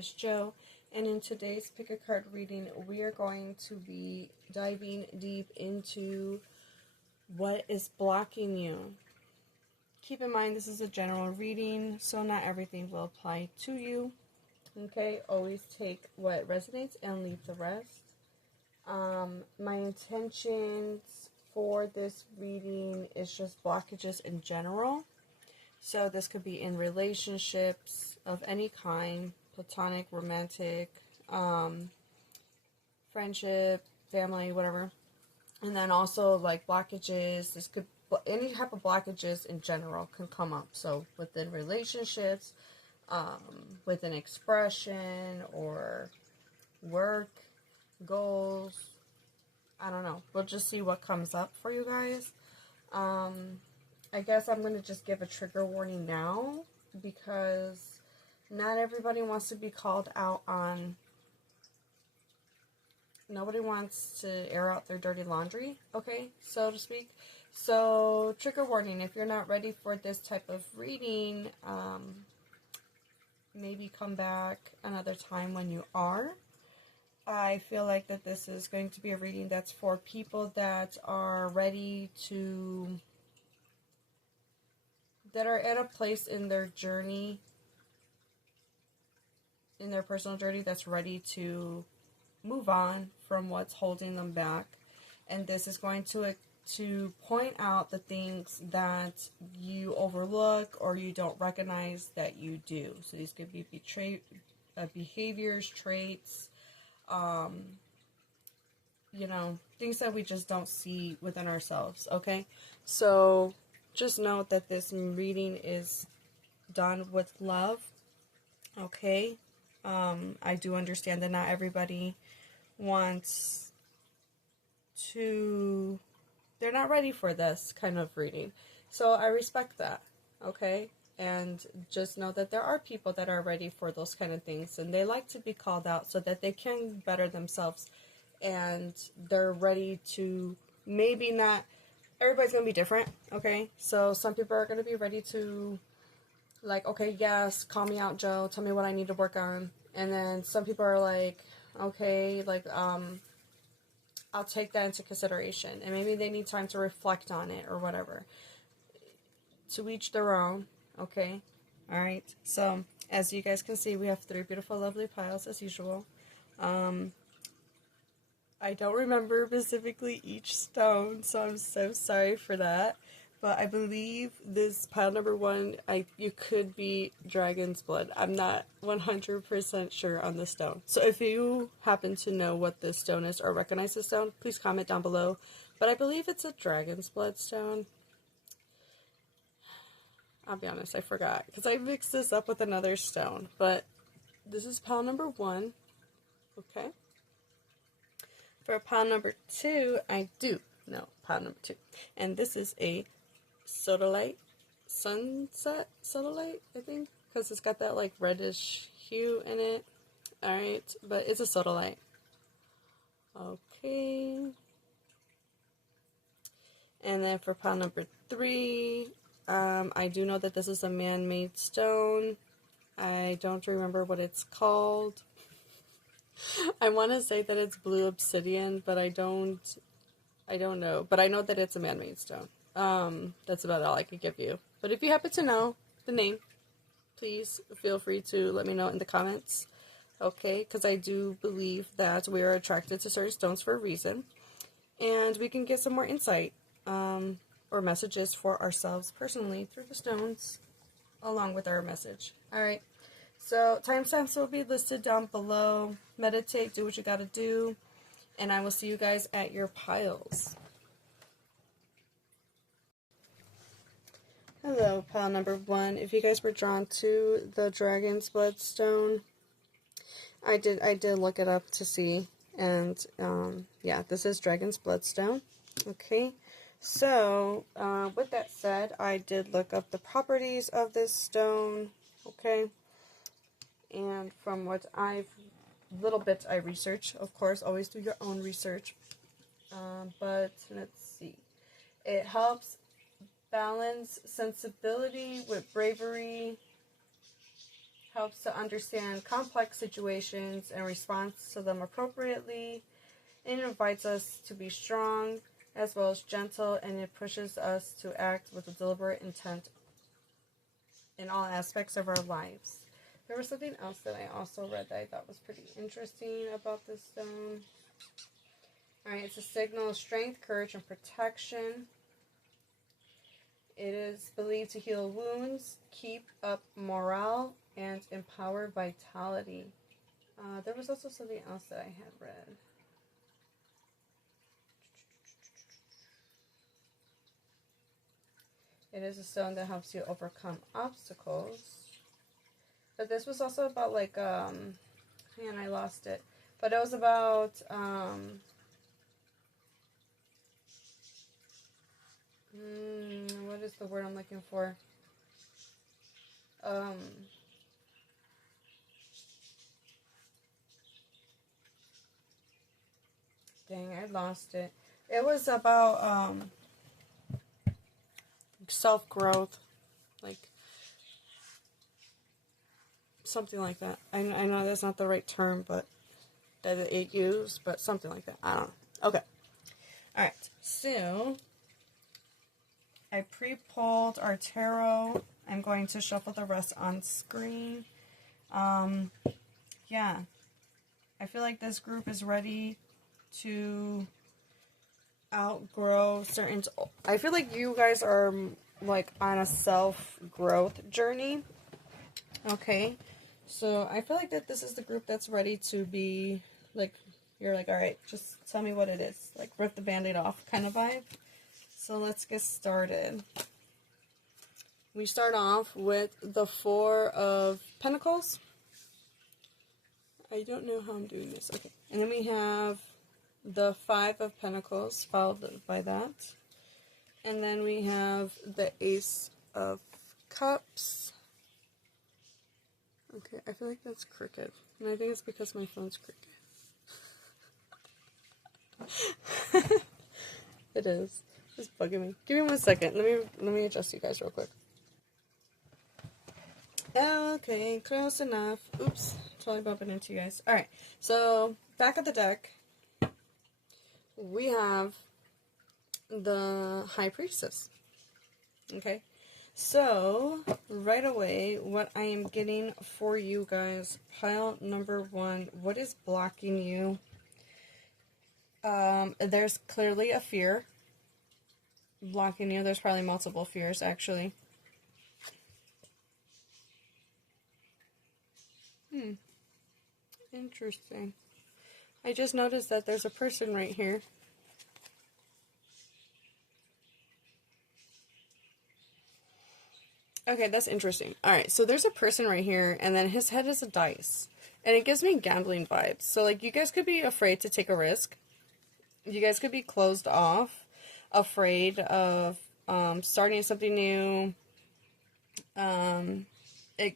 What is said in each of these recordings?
is Jo, and in today's pick a card reading, we are going to be diving deep into what is blocking you. Keep in mind, this is a general reading, so not everything will apply to you. Okay, always take what resonates and leave the rest. My intentions for this reading is just blockages in general. So this could be in relationships of any kind, platonic, romantic, friendship, family, whatever. And then also like blockages, this could, any type of blockages in general can come up. So within relationships, within expression or work, goals, I don't know. We'll just see what comes up for you guys. I guess I'm going to just give a trigger warning now because not everybody wants to be called out on. Nobody wants to air out their dirty laundry, okay, so to speak. So, trigger warning, if you're not ready for this type of reading, maybe come back another time when you are. I feel like that this is going to be a reading that's for people that are ready to, that are at a place in their journey, in their personal journey, that's ready to move on from what's holding them back. And this is going to point out the things that you overlook or you don't recognize that you do. So these could be behaviors, traits, you know, things that we just don't see within ourselves, okay? So just note that this reading is done with love, okay? I do understand that not everybody wants to, they're not ready for this kind of reading. So I respect that, okay? And just know that there are people that are ready for those kind of things, and they like to be called out so that they can better themselves, and they're ready to, maybe not, everybody's going to be different, okay? So some people are going to be ready to, like, okay, yes, call me out, Jo, tell me what I need to work on. And then some people are like, okay, like, I'll take that into consideration, and maybe they need time to reflect on it or whatever. To each their own. Okay, all right, so as you guys can see, we have 3 beautiful, lovely piles as usual. I don't remember specifically each stone, so I'm so sorry for that, but I believe this pile number 1, you could be dragon's blood. I'm not 100% sure on the stone, so if you happen to know what this stone is or recognize this stone, please comment down below, but I believe it's a dragon's blood stone. I'll be honest, I forgot, because I mixed this up with another stone, but this is pile number 1, okay? For pile number 2, I do know pile number 2, and this is a sodalite, sunset sodalite, I think, because it's got that, like, reddish hue in it, alright, but it's a sodalite, okay? And then for pile number 3, I do know that this is a man-made stone. I don't remember what it's called. I want to say that it's blue obsidian, but I don't know. But I know that it's a man-made stone. That's about all I could give you. But if you happen to know the name, please feel free to let me know in the comments. Okay, because I do believe that we are attracted to certain stones for a reason. And we can get some more insight. Or messages for ourselves personally through the stones along with our message. Alright, so timestamps will be listed down below. Meditate, do what you gotta do, and I will see you guys at your piles. Hello, pile number 1. If you guys were drawn to the dragon's bloodstone, I did look it up to see, and yeah, this is dragon's bloodstone. Okay. So, with that said, I did look up the properties of this stone, okay, and from what little bit I researched, of course, always do your own research, but let's see, it helps balance sensibility with bravery, helps to understand complex situations and respond to them appropriately. It invites us to be strong as well as gentle, and it pushes us to act with a deliberate intent in all aspects of our lives. There was something else that I also read that I thought was pretty interesting about this stone. Alright, it's a signal of strength, courage, and protection. It is believed to heal wounds, keep up morale, and empower vitality. There was also something else that I had read. It is a stone that helps you overcome obstacles. But this was also about like, man, I lost it. But it was about, what is the word I'm looking for? Dang, I lost it. It was about, self-growth, like, something like that. I know that's not the right term, but that it used, but something like that. I don't know. Okay. Alright, so I pre-pulled our tarot. I'm going to shuffle the rest on screen. Yeah. I feel like this group is ready to outgrow certain... I feel like you guys are, like, on a self-growth journey. Okay. So, I feel like that this is the group that's ready to be, like, you're like, alright, just tell me what it is. Like, rip the band-aid off kind of vibe. So, let's get started. We start off with the Four of Pentacles. I don't know how I'm doing this. Okay. And then we have the Five of Pentacles, followed by that. And then we have the Ace of Cups. Okay, I feel like that's crooked. And I think it's because my phone's crooked. It is. It's bugging me. Give me 1 second. Let me adjust you guys real quick. Okay, close enough. Oops, totally bumping into you guys. Alright, so back of the deck, we have the High Priestess. Okay, so right away, what I am getting for you guys, pile number 1, what is blocking you? There's clearly a fear blocking you. There's probably multiple fears, actually. Interesting. I just noticed that there's a person right here. Okay, that's interesting. Alright, so there's a person right here, and then his head is a dice. And it gives me gambling vibes. So, like, you guys could be afraid to take a risk. You guys could be closed off, afraid of starting something new,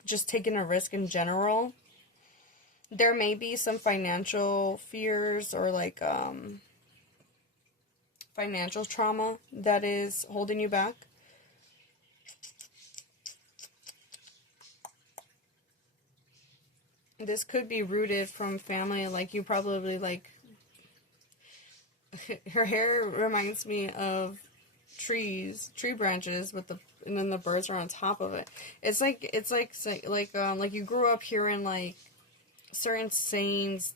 just taking a risk in general. There may be some financial fears or, like, financial trauma that is holding you back. This could be rooted from family, like, you probably, like, her hair reminds me of tree branches with the, and then the birds are on top of it. It's like you grew up hearing, like, certain sayings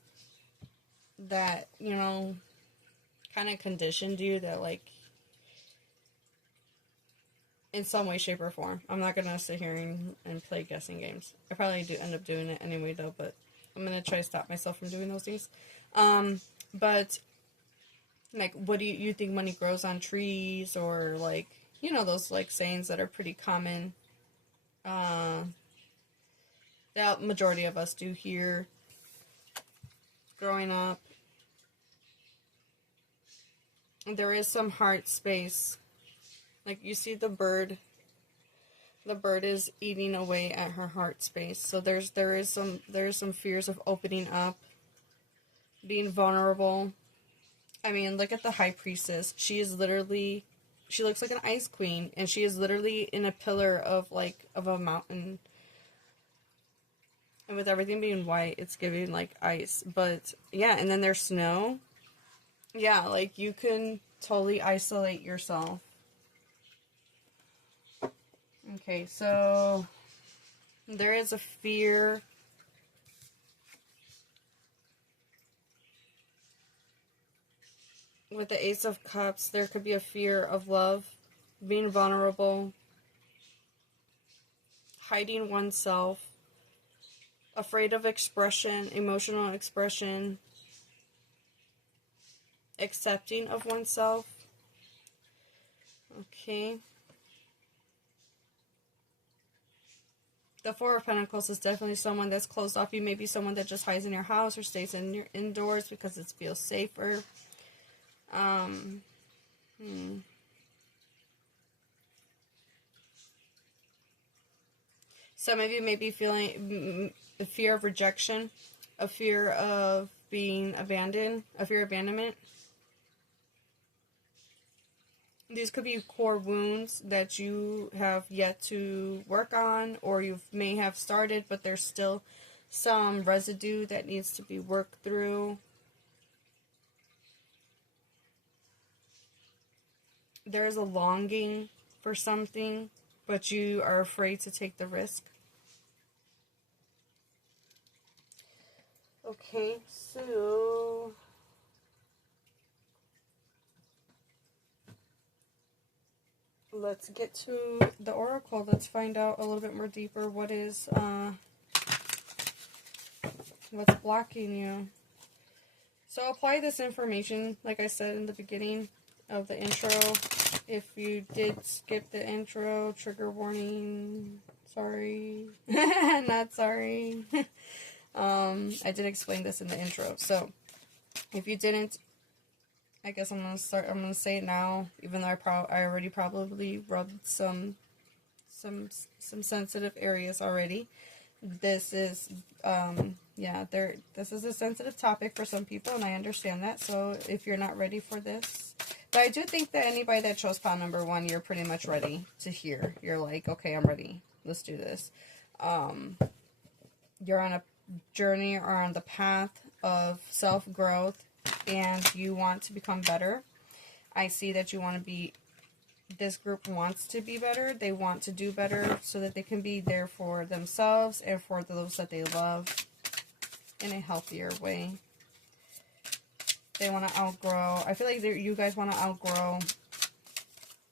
that, you know, kind of conditioned you that, like, in some way, shape, or form. I'm not gonna sit here and play guessing games. I probably do end up doing it anyway, though, but I'm gonna try to stop myself from doing those things. But, like, what do you think money grows on trees, or, like, you know, those, like, sayings that are pretty common, that majority of us do hear growing up. There is some heart space. Like, you see the bird. The bird is eating away at her heart space. So there is some fears of opening up, being vulnerable. I mean, look at the High Priestess. She looks like an ice queen, and she is literally in a pillar of, like, of a mountain. And with everything being white, it's giving like ice. But yeah, and then there's snow. Yeah, like you can totally isolate yourself. Okay, so there is a fear. With the Ace of Cups, there could be a fear of love, being vulnerable, hiding oneself, afraid of expression, emotional expression, accepting of oneself. Okay. The Four of Pentacles is definitely someone that's closed off. You may be someone that just hides in your house or stays in your indoors because it feels safer. Some of you may be feeling a fear of rejection, a fear of being abandoned, a fear of abandonment. These could be core wounds that you have yet to work on, or you may have started, but there's still some residue that needs to be worked through. There is a longing for something, but you are afraid to take the risk. Okay, so let's get to the oracle. Let's find out a little bit more deeper what is what's blocking you. So apply this information, like I said in the beginning of the intro. If you did skip the intro, trigger warning. Sorry. Not sorry. I did explain this in the intro. So if you didn't, I guess I'm gonna say it now, even though I already probably rubbed some sensitive areas already. This is this is a sensitive topic for some people, and I understand that. So if you're not ready for this, but I do think that anybody that chose pile number 1, you're pretty much ready to hear. You're like, okay, I'm ready. Let's do this. You're on a journey or on the path of self-growth, and you want to become better. I see that you want to be, this group wants to be better. They want to do better so that they can be there for themselves and for those that they love in a healthier way. They want to outgrow, I feel like you guys want to outgrow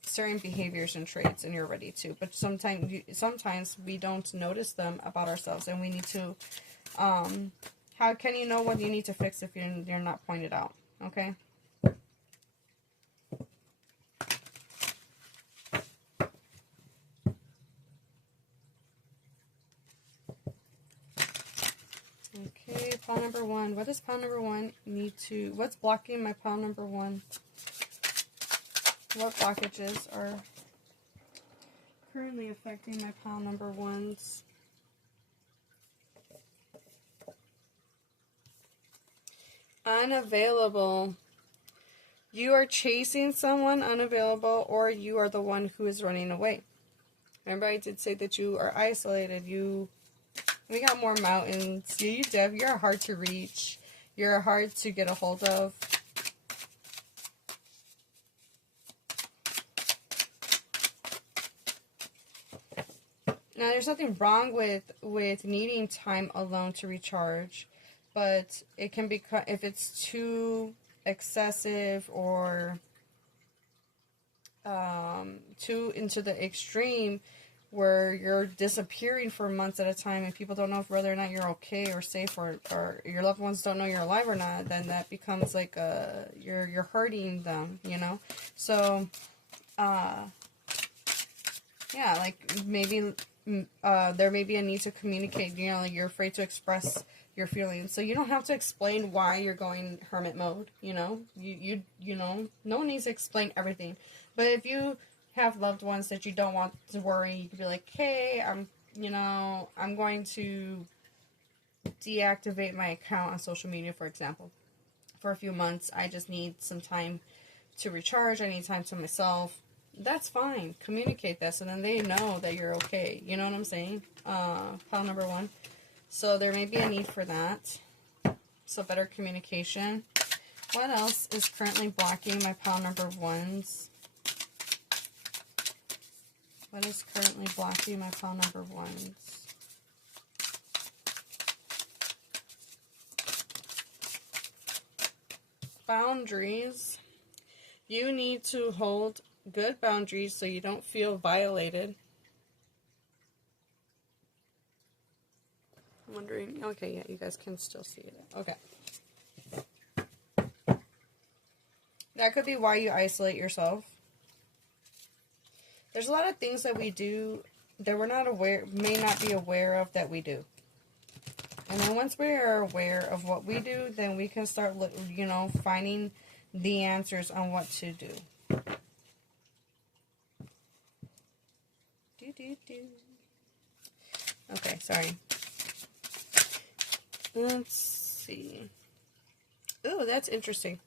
certain behaviors and traits, and you're ready to. But sometimes we don't notice them about ourselves, and we need to, how can you know what you need to fix if you're not pointed out? Okay? Okay, pile number 1. What does pile number 1 need to... What's blocking my pile number 1? What blockages are currently affecting my pile number 1s? Unavailable. You are chasing someone unavailable, or you are the one who is running away. Remember I did say that you are isolated. We got more mountains. You're hard to reach. You're hard to get a hold of. Now, there's nothing wrong with needing time alone to recharge, but it can be, if it's too excessive or too into the extreme, where you're disappearing for months at a time and people don't know whether or not you're okay or safe, or your loved ones don't know you're alive or not, then that becomes like you're hurting them, you know? So, yeah, like maybe there may be a need to communicate, you know, like you're afraid to express your feelings. So you don't have to explain why you're going hermit mode, you know? You know, no one needs to explain everything. But if you have loved ones that you don't want to worry, you could be like, hey, I'm going to deactivate my account on social media, for example, for a few months. I just need some time to recharge. I need time to myself. That's fine. Communicate that so then they know that you're okay. You know what I'm saying? Pile number 1. So there may be a need for that. So better communication. What else is currently blocking my pile number ones? What is currently blocking my pile number ones? Boundaries. You need to hold good boundaries so you don't feel violated. I'm wondering, okay, yeah, you guys can still see it. Okay. That could be why you isolate yourself. There's a lot of things that we do that we're not aware, may not be aware of that we do. And then once we are aware of what we do, then we can start, finding the answers on what to do. Okay, sorry. Let's see. Ooh, that's interesting.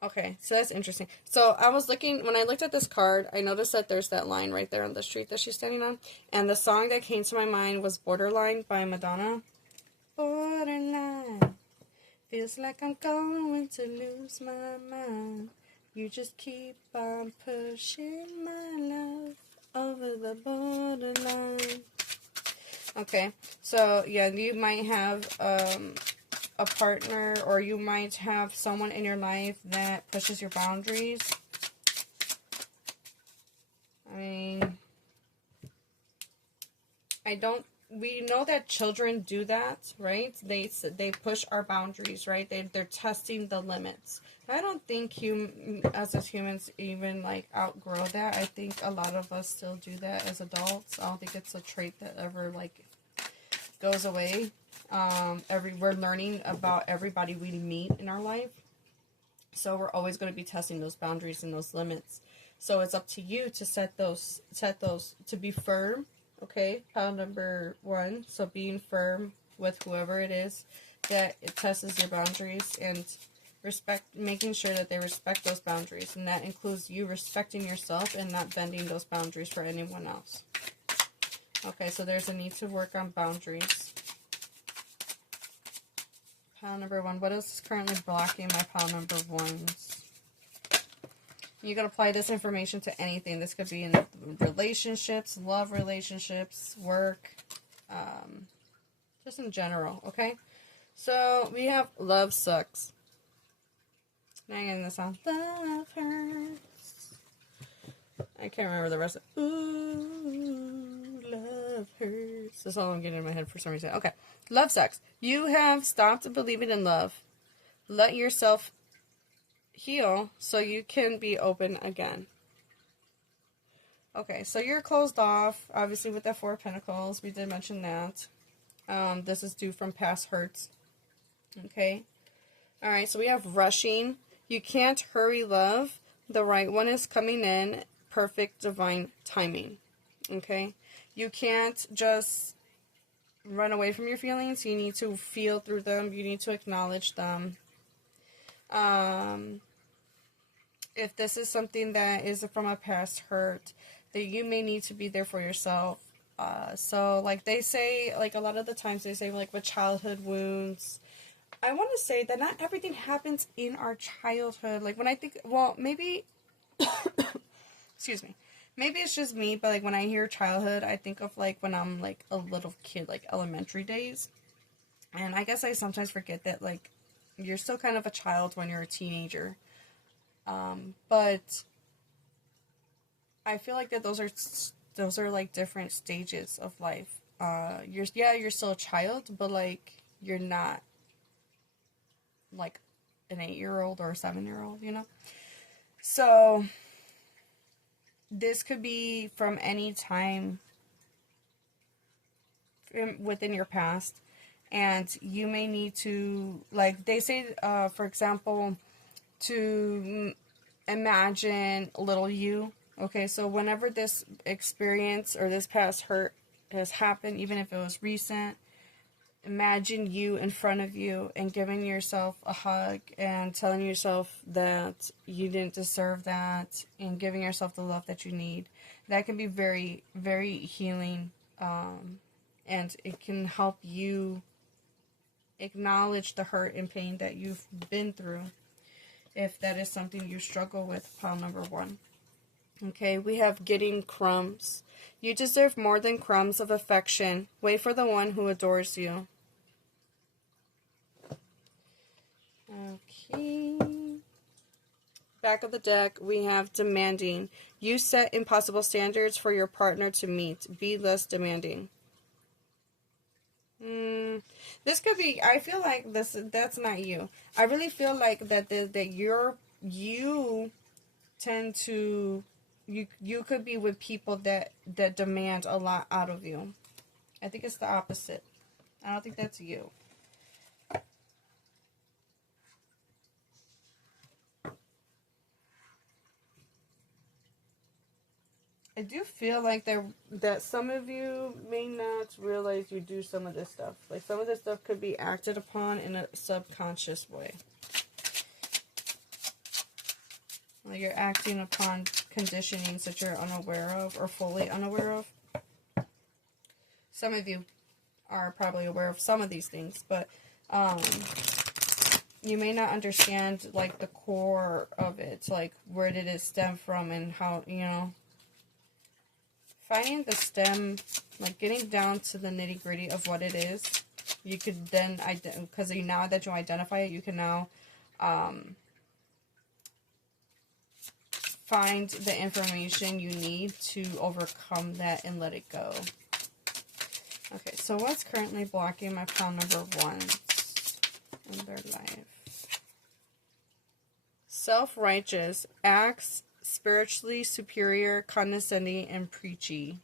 Okay, so that's interesting. So I was looking, when I looked at this card, I noticed that there's that line right there on the street that she's standing on. And the song that came to my mind was Borderline by Madonna. Borderline, feels like I'm going to lose my mind. You just keep on pushing my love over the borderline. Okay, so yeah, you might have a partner, or you might have someone in your life that pushes your boundaries. I mean, we know that children do that, right? They push our boundaries, right? They're testing the limits. I don't think us as humans even like outgrow that. I think a lot of us still do that as adults. I don't think it's a trait that ever like goes away. We're learning about everybody we meet in our life, so we're always going to be testing those boundaries and those limits. So it's up to you to set those to be firm. Okay, pile number one. So being firm with whoever it is that it tests your boundaries, and making sure that they respect those boundaries, and that includes you respecting yourself and not bending those boundaries for anyone else. Okay, so there's a need to work on boundaries. Pile number one. What else is currently blocking my pile number ones? You can apply this information to anything. This could be in relationships, love relationships, work, just in general, okay? So we have love sucks. Now I'm getting the song. Love hurts. I can't remember the rest of it. Ooh, love hurts. That's all I'm getting in my head for some reason. Okay. Love sucks. You have stopped believing in love. Let yourself heal so you can be open again. Okay, so you're closed off, obviously, with the Four of Pentacles. We did mention that. This is due from past hurts. Okay. Alright, so we have rushing. You can't hurry love. The right one is coming in. Perfect divine timing. Okay. You can't just run away from your feelings. You need to feel through them. You need to acknowledge them. If this is something that is from a past hurt, that you may need to be there for yourself. So like they say, like a lot of the times they say like with childhood wounds, I want to say that not everything happens in our childhood. Like when I think, well, maybe, excuse me, maybe it's just me, but like when I hear childhood, I think of like when I'm like a little kid, like elementary days. And I guess I sometimes forget that like you're still kind of a child when you're a teenager. But I feel like that those are like different stages of life. You're still a child, but like you're not like an 8-year-old or a 7-year-old, you know? So this could be from any time within your past, and you may need to, like they say, for example, to imagine little you. Okay, so whenever this experience or this past hurt has happened, even if it was recent, imagine you in front of you and giving yourself a hug and telling yourself that you didn't deserve that, and giving yourself the love that you need. That can be very, very healing and it can help you acknowledge the hurt and pain that you've been through, if that is something you struggle with, pile number 1. Okay, we have getting crumbs. You deserve more than crumbs of affection. Wait for the one who adores you. Okay. Back of the deck, we have demanding. You set impossible standards for your partner to meet. Be less demanding. This could be, I feel like that's not you. I really feel like that you tend to, you could be with people that demand a lot out of you. I think it's the opposite. I don't think that's you. I do feel like that some of you may not realize you do some of this stuff. Like, some of this stuff could be acted upon in a subconscious way. Like, you're acting upon conditionings that you're unaware of or fully unaware of. Some of you are probably aware of some of these things, but you may not understand, like, the core of it. Like, where did it stem from and how, you know. Finding the stem, like getting down to the nitty-gritty of what it is, you could then, because now that you identify it, you can now find the information you need to overcome that and let it go. Okay, so what's currently blocking my pile number 1 in their life? Self-righteous, acts spiritually superior, condescending, and preachy.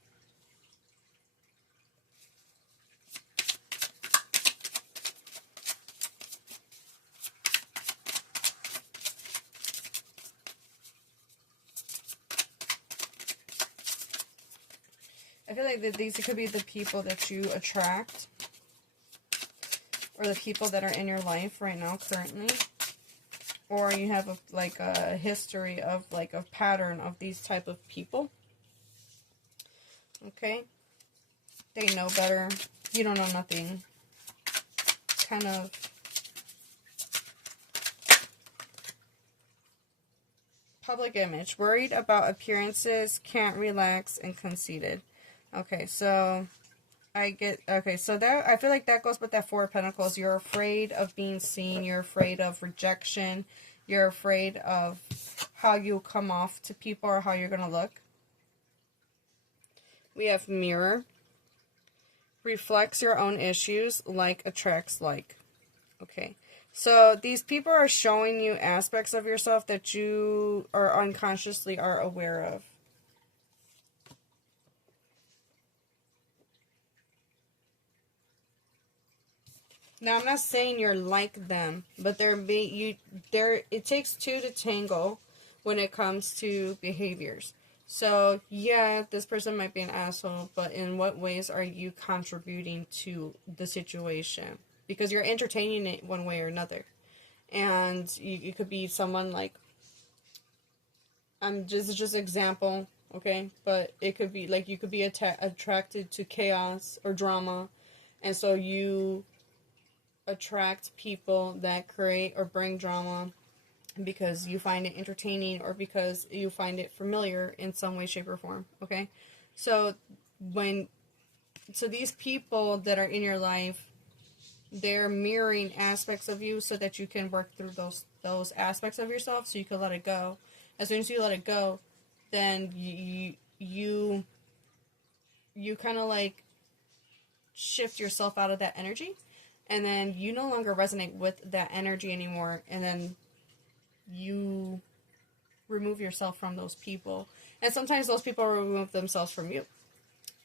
I feel like that these could be the people that you attract, or the people that are in your life right now currently. Or you have a history of like a pattern of these type of people. Okay? They know better. You don't know nothing. Kind of public image. Worried about appearances, can't relax, and conceited. Okay, so so that, I feel like that goes with that 4 of Pentacles. You're afraid of being seen. You're afraid of rejection. You're afraid of how you come off to people or how you're going to look. We have mirror. Reflects your own issues. Like attracts like. Okay. So these people are showing you aspects of yourself that you are unconsciously are aware of. Now, I'm not saying you're like them, but it takes 2 to tango when it comes to behaviors. So, yeah, this person might be an asshole, but in what ways are you contributing to the situation? Because you're entertaining it one way or another. And you could be someone like, just example, okay? But it could be like you could be attracted to chaos or drama, and so you attract people that create or bring drama because you find it entertaining or because you find it familiar in some way, shape, or form. Okay, so these people that are in your life, they're mirroring aspects of you so that you can work through those aspects of yourself, so you can let it go. As soon as you let it go, then you kind of like shift yourself out of that energy. And then you no longer resonate with that energy anymore. And then you remove yourself from those people. And sometimes those people remove themselves from you.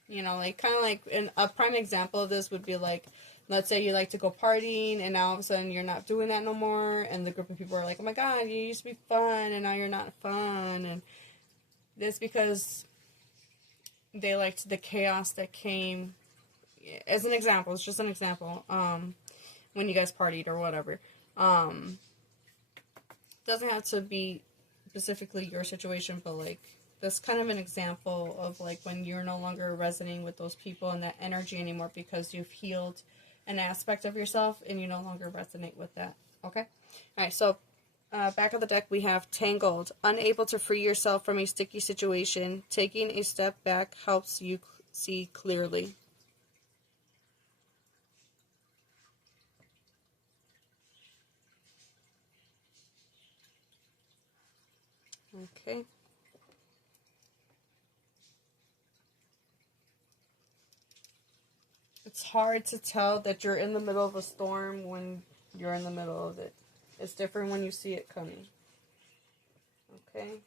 You know, like, kind of like, a prime example of this would be like, let's say you like to go partying, and now all of a sudden you're not doing that no more. And the group of people are like, oh my God, you used to be fun, and now you're not fun. And it's because they liked the chaos that came. As an example, it's just an example, when you guys partied or whatever. Doesn't have to be specifically your situation, but like, That's kind of an example of like when you're no longer resonating with those people and that energy anymore because you've healed an aspect of yourself and you no longer resonate with that. Okay? Alright, so back of the deck we have Tangled. Unable to free yourself from a sticky situation, taking a step back helps you see clearly. Okay. It's hard to tell that you're in the middle of a storm when you're in the middle of it. It's different when you see it coming. Okay.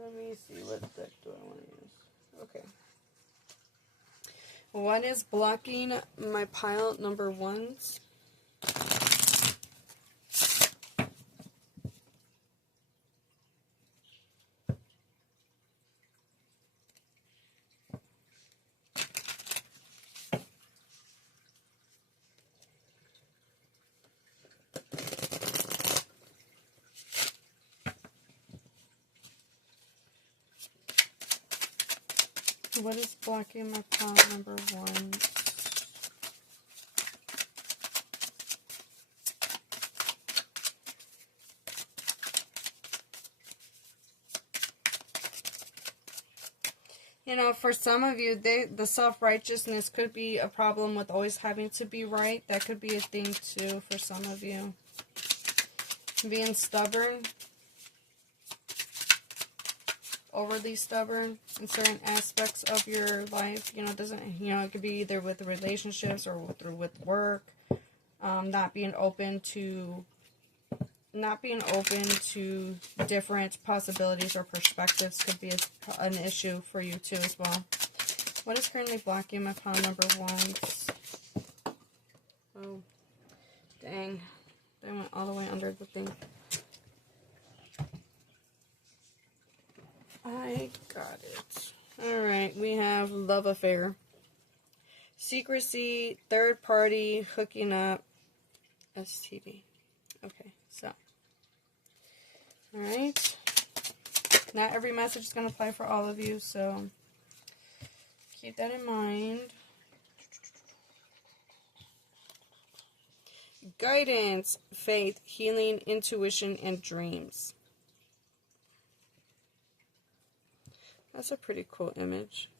Let me see, what deck do I want to use? Okay. What is blocking my pile number ones? What is blocking my pile number ones? You know, for some of you, the self-righteousness could be a problem with always having to be right. That could be a thing, too, for some of you. Being stubborn. Overly stubborn in certain aspects of your life. You know, it could be either with relationships or with work. Not being open to different possibilities or perspectives could be an issue for you too as well. What is currently blocking my pile number ones? Oh, dang. They went all the way under the thing. I got it. Alright, we have love affair. Secrecy, third party, hooking up, STD. Okay, so. Alright. Not every message is going to apply for all of you, so keep that in mind. Guidance, faith, healing, intuition, and dreams. That's a pretty cool image.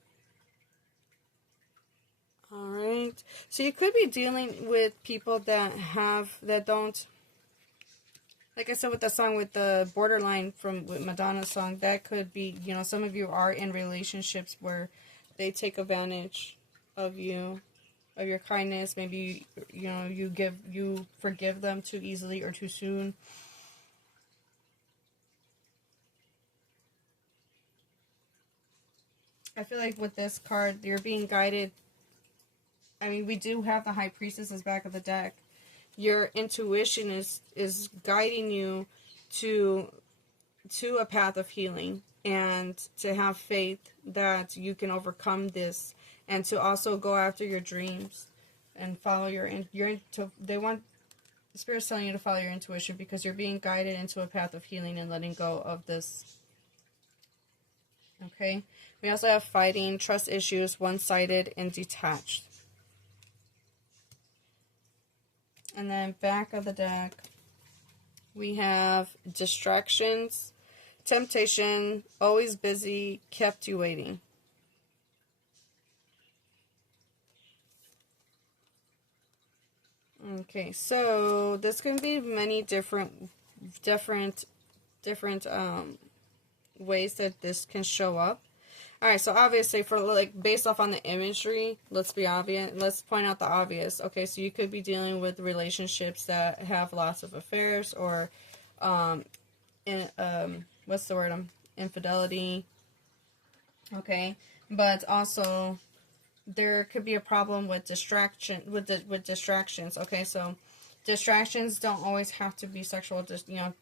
Alright. So you could be dealing with people that don't, like I said with the song with the borderline with Madonna's song, that could be, you know, some of you are in relationships where they take advantage of you, of your kindness. Maybe, you know, you forgive them too easily or too soon. I feel like with this card, you're being guided. I mean, we do have the High Priestess as back of the deck. Your intuition is guiding you to a path of healing and to have faith that you can overcome this and to also go after your dreams and follow the Spirit's telling you to follow your intuition because you're being guided into a path of healing and letting go of this. Okay? We also have fighting, trust issues, one-sided, and detached. And then back of the deck, we have distractions, temptation, always busy, kept you waiting. Okay, so there's going to be many different ways that this can show up. Alright, so obviously, for like based off on the imagery, let's point out the obvious. Okay, so you could be dealing with relationships that have lots of affairs or infidelity. Okay, but also there could be a problem with distractions. Okay, so distractions don't always have to be sexual,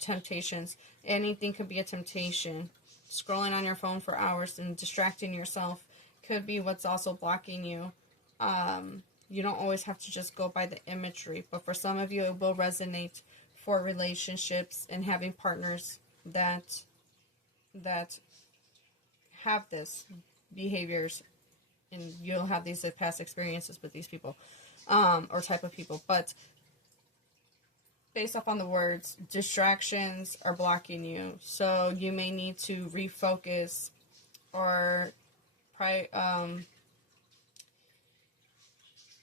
temptations. Anything could be a temptation. Scrolling on your phone for hours and distracting yourself could be what's also blocking you. You don't always have to just go by the imagery, but for some of you it will resonate for relationships and having partners that have this behaviors, and you'll have these past experiences with these people, or type of people. But based off on the words, distractions are blocking you, so you may need to refocus or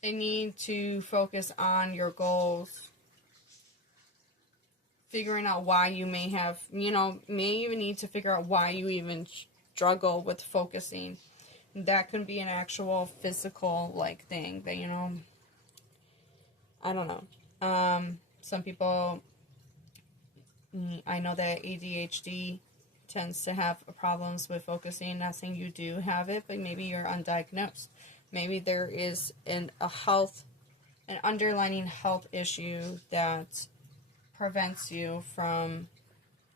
they need to focus on your goals, figuring out why you may have, may even need to figure out why you even struggle with focusing. That could be an actual physical, thing that, I don't know. Some people, I know that ADHD tends to have problems with focusing. Not saying you do have it, but maybe you're undiagnosed. Maybe there is an underlying health issue that prevents you from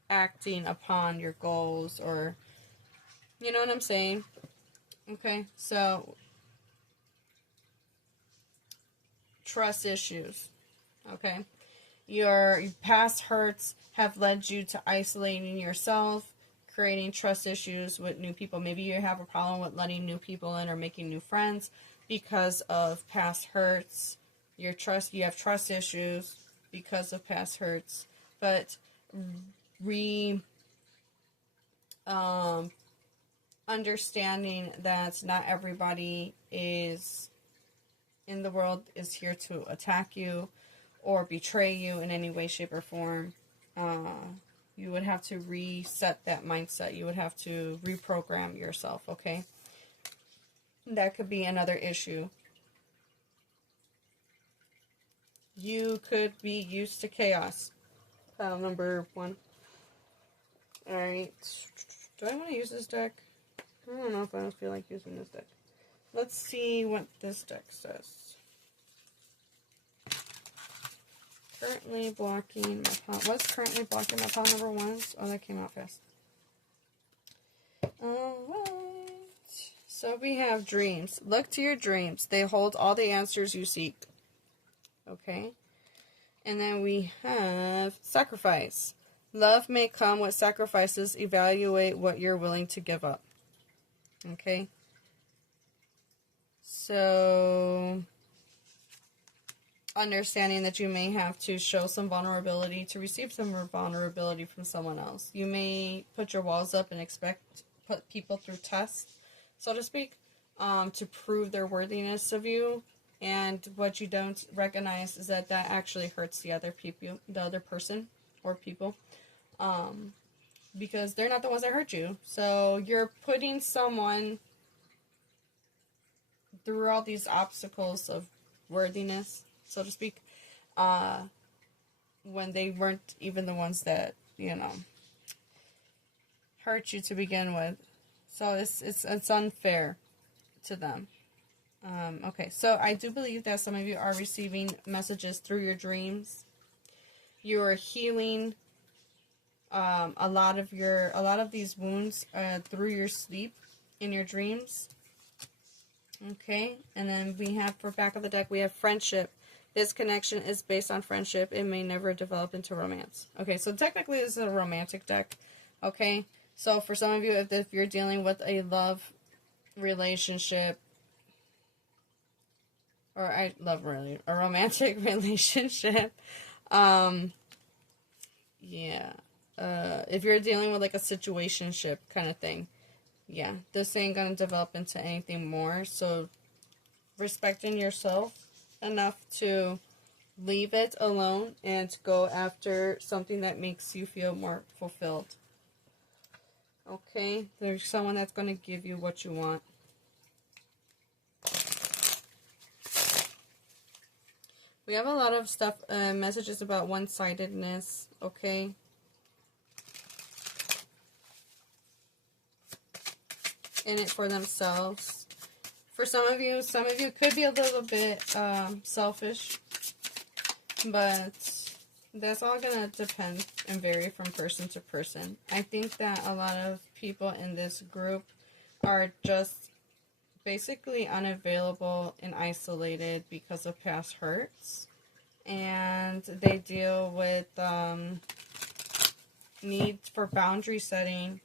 acting upon your goals, or, you know what I'm saying? Okay, so trust issues. Okay, your past hurts have led you to isolating yourself, creating trust issues with new people. Maybe you have a problem with letting new people in or making new friends because of past hurts. You have trust issues because of past hurts. But understanding that not everybody is in the world is here to attack you or betray you in any way, shape, or form. You would have to reset that mindset. You would have to reprogram yourself, okay? That could be another issue. You could be used to chaos. Pile number 1. Alright. Do I want to use this deck? I don't know if I don't feel like using this deck. Let's see what this deck says. Currently blocking my pile. What's currently blocking my pile number 1s? Oh, that came out fast. Alright. So we have dreams. Look to your dreams. They hold all the answers you seek. Okay. And then we have sacrifice. Love may come with sacrifices. Evaluate what you're willing to give up. Okay. So, understanding that you may have to show some vulnerability to receive some vulnerability from someone else. You may put your walls up and put people through tests, so to speak, to prove their worthiness of you. And what you don't recognize is that actually hurts the other person or people, because they're not the ones that hurt you. So you're putting someone through all these obstacles of worthiness, so to speak, when they weren't even the ones that, hurt you to begin with. So it's unfair to them. Okay, so I do believe that some of you are receiving messages through your dreams. You are healing a lot of these wounds through your sleep in your dreams. Okay, and then we have, for back of the deck, we have friendship. This connection is based on friendship. It may never develop into romance. Okay, so technically this is a romantic deck. Okay, so for some of you, if you're dealing with a love relationship, or a romantic relationship, yeah, if you're dealing with like a situationship kind of thing, yeah, this ain't gonna develop into anything more. So respecting yourself enough to leave it alone and go after something that makes you feel more fulfilled. Okay, there's someone that's going to give you what you want. We have a lot of stuff, messages about one-sidedness, okay? In it for themselves. For some of you could be a little bit selfish, but that's all going to depend and vary from person to person. I think that a lot of people in this group are just basically unavailable and isolated because of past hurts. and they deal with needs for boundary setting.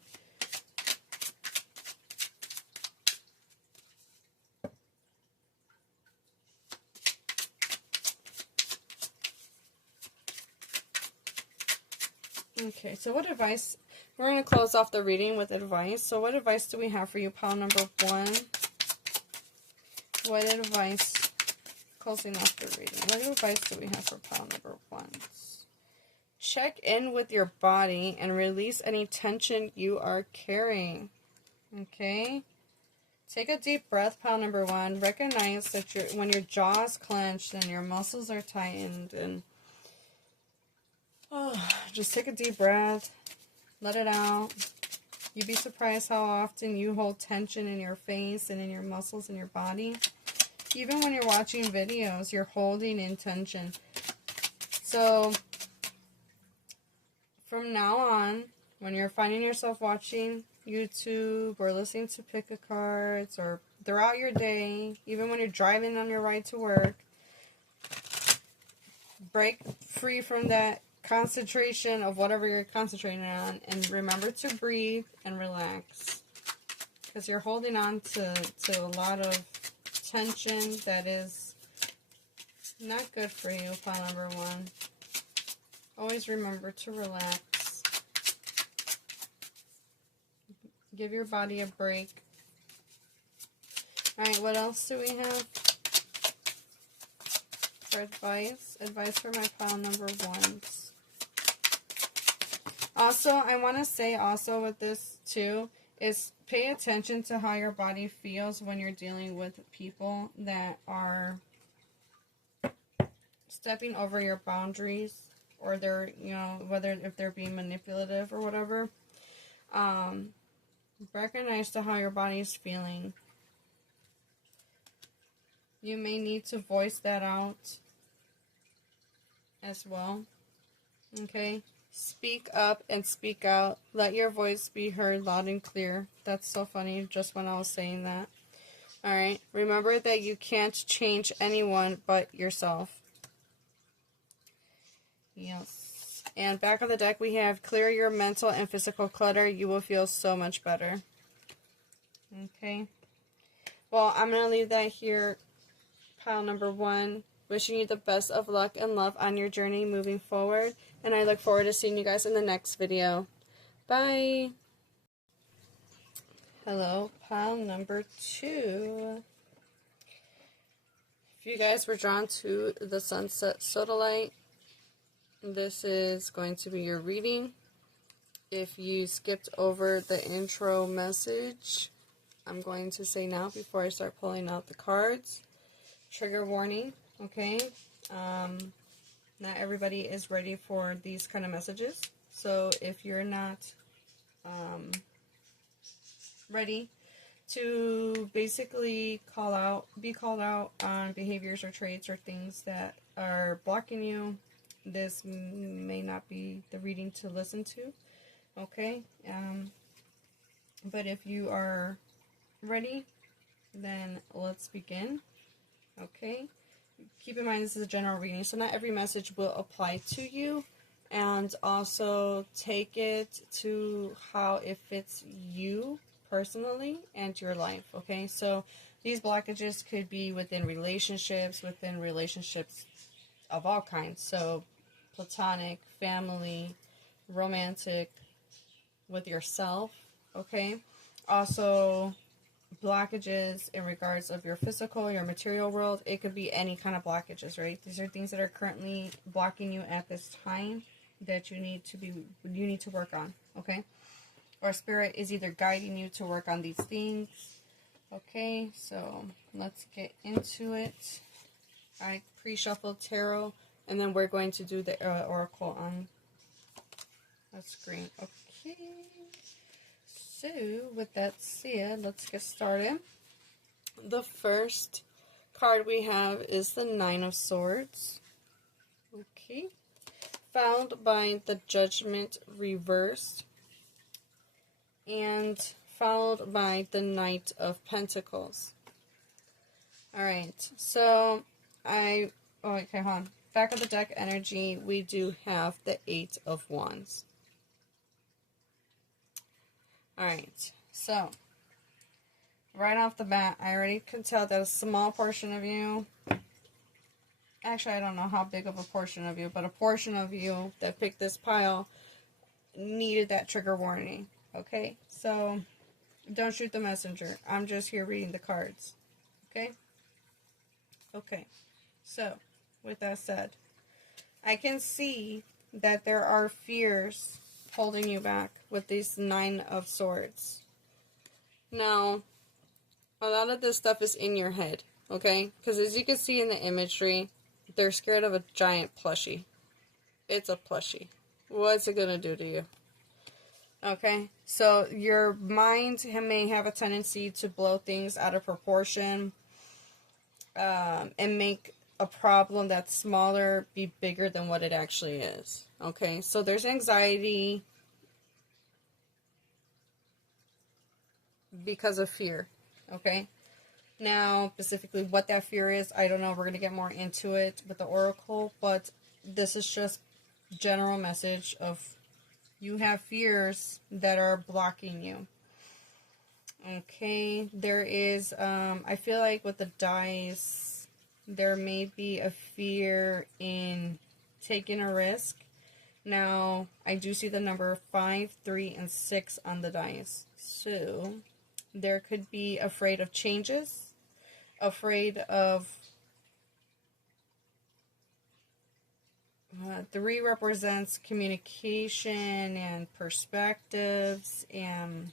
Okay, so what advice? We're going to close off the reading with advice. So what advice do we have for you, pile number 1? What advice, closing off the reading, what advice do we have for pile number 1? Check in with your body and release any tension you are carrying. Okay? Take a deep breath, pile number 1. Recognize that when your jaw is clenched and your muscles are tightened, and just take a deep breath. Let it out. You'd be surprised how often you hold tension in your face and in your muscles in your body. Even when you're watching videos, you're holding in tension. So, from now on, when you're finding yourself watching YouTube or listening to pick a cards or throughout your day, even when you're driving on your ride to work, break free from that concentration of whatever you're concentrating on, and remember to breathe and relax, because you're holding on to a lot of tension that is not good for you, pile number 1. Always remember to relax. Give your body a break. Alright, what else do we have for advice? Advice for my pile number 1s. Also, I want to say also with this too, is pay attention to how your body feels when you're dealing with people that are stepping over your boundaries, or they're, whether if they're being manipulative or whatever. Recognize to how your body is feeling. You may need to voice that out as well. Okay? Speak up and speak out. Let your voice be heard loud and clear. That's so funny, just when I was saying that. Alright, remember that you can't change anyone but yourself. Yes. And back on the deck we have clear your mental and physical clutter. You will feel so much better. Okay. Well, I'm going to leave that here, pile number 1. Wishing you the best of luck and love on your journey moving forward. And I look forward to seeing you guys in the next video. Bye! Hello, pile number 2. If you guys were drawn to the Sunset Sodalite, this is going to be your reading. If you skipped over the intro message, I'm going to say now before I start pulling out the cards. Trigger warning, okay? Not everybody is ready for these kind of messages. So if you're not ready to basically be called out on behaviors or traits or things that are blocking you, this may not be the reading to listen to, okay? But if you are ready, then let's begin, okay? Keep in mind this is a general reading, so not every message will apply to you, and also take it to how it fits you personally and your life, okay? So these blockages could be within relationships of all kinds, so platonic, family, romantic, with yourself, okay? Also blockages in regards of your physical, your material world. It could be any kind of blockages, right? These are things that are currently blocking you at this time that you need to work on, okay? Or spirit is either guiding you to work on these things. Okay, so let's get into it. I pre-shuffled tarot, and then we're going to do the oracle on the screen. Okay. So, with that said, let's get started. The first card we have is the Nine of Swords. Okay. Found by the Judgment reversed. And followed by the Knight of Pentacles. Alright, so okay, hold on. back of the deck energy, we do have the Eight of Wands. Alright, so right off the bat, I already can tell that a small portion of you, actually I don't know how big of a portion of you, but a portion of you that picked this pile needed that trigger warning. Okay, so don't shoot the messenger. I'm just here reading the cards. Okay? Okay, so with that said, I can see that there are fears holding you back with these Nine of Swords. Now, a lot of this stuff is in your head, okay? Because as you can see in the imagery, they're scared of a giant plushie. It's a plushie. What's it gonna do to you? Okay? So your mind may have a tendency to blow things out of proportion and make a problem that's smaller be bigger than what it actually is. Okay? So there's anxiety because of fear. Okay? Now, specifically what that fear is, I don't know. We're going to get more into it with the oracle, but this is just general message of you have fears that are blocking you. Okay, there is, I feel like with the dice, there may be a fear in taking a risk. Now, I do see the number 5, 3, and 6 on the dice. So, there could be afraid of changes. Afraid of 3 represents communication and perspectives and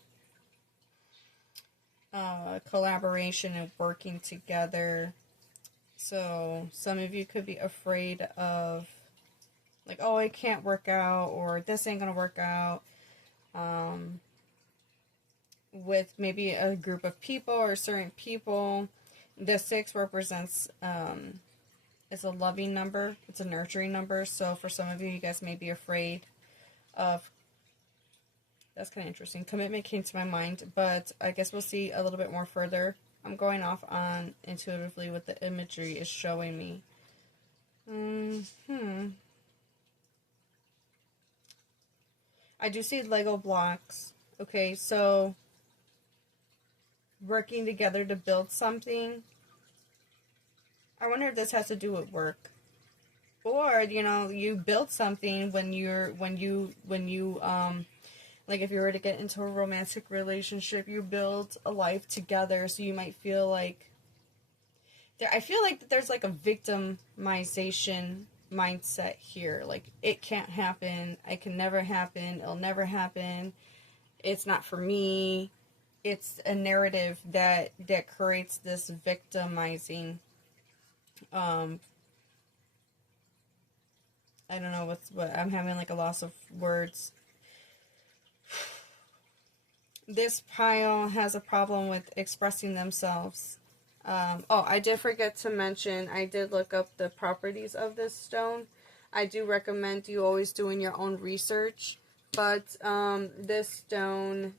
collaboration and working together. So some of you could be afraid of like, oh, it can't work out, or this ain't gonna work out with maybe a group of people or certain people. The 6 represents, it's a loving number. It's a nurturing number. So for some of you, you guys may be afraid of, that's kind of interesting. Commitment came to my mind, but I guess we'll see a little bit more further. I'm going off on intuitively what the imagery is showing me. I do see Lego blocks. Okay, so working together to build something. I wonder if this has to do with work. Or, you know, you build something when you like if you were to get into a romantic relationship, you build a life together, so you might feel like I feel like that there's like a victimization mindset here. Like, it can't happen, it can never happen, it'll never happen, it's not for me. It's a narrative that creates this victimizing. I don't know what I'm having like a loss of words. This pile has a problem with expressing themselves. Oh, I did forget to mention, I did look up the properties of this stone. I do recommend you always doing your own research, but this stone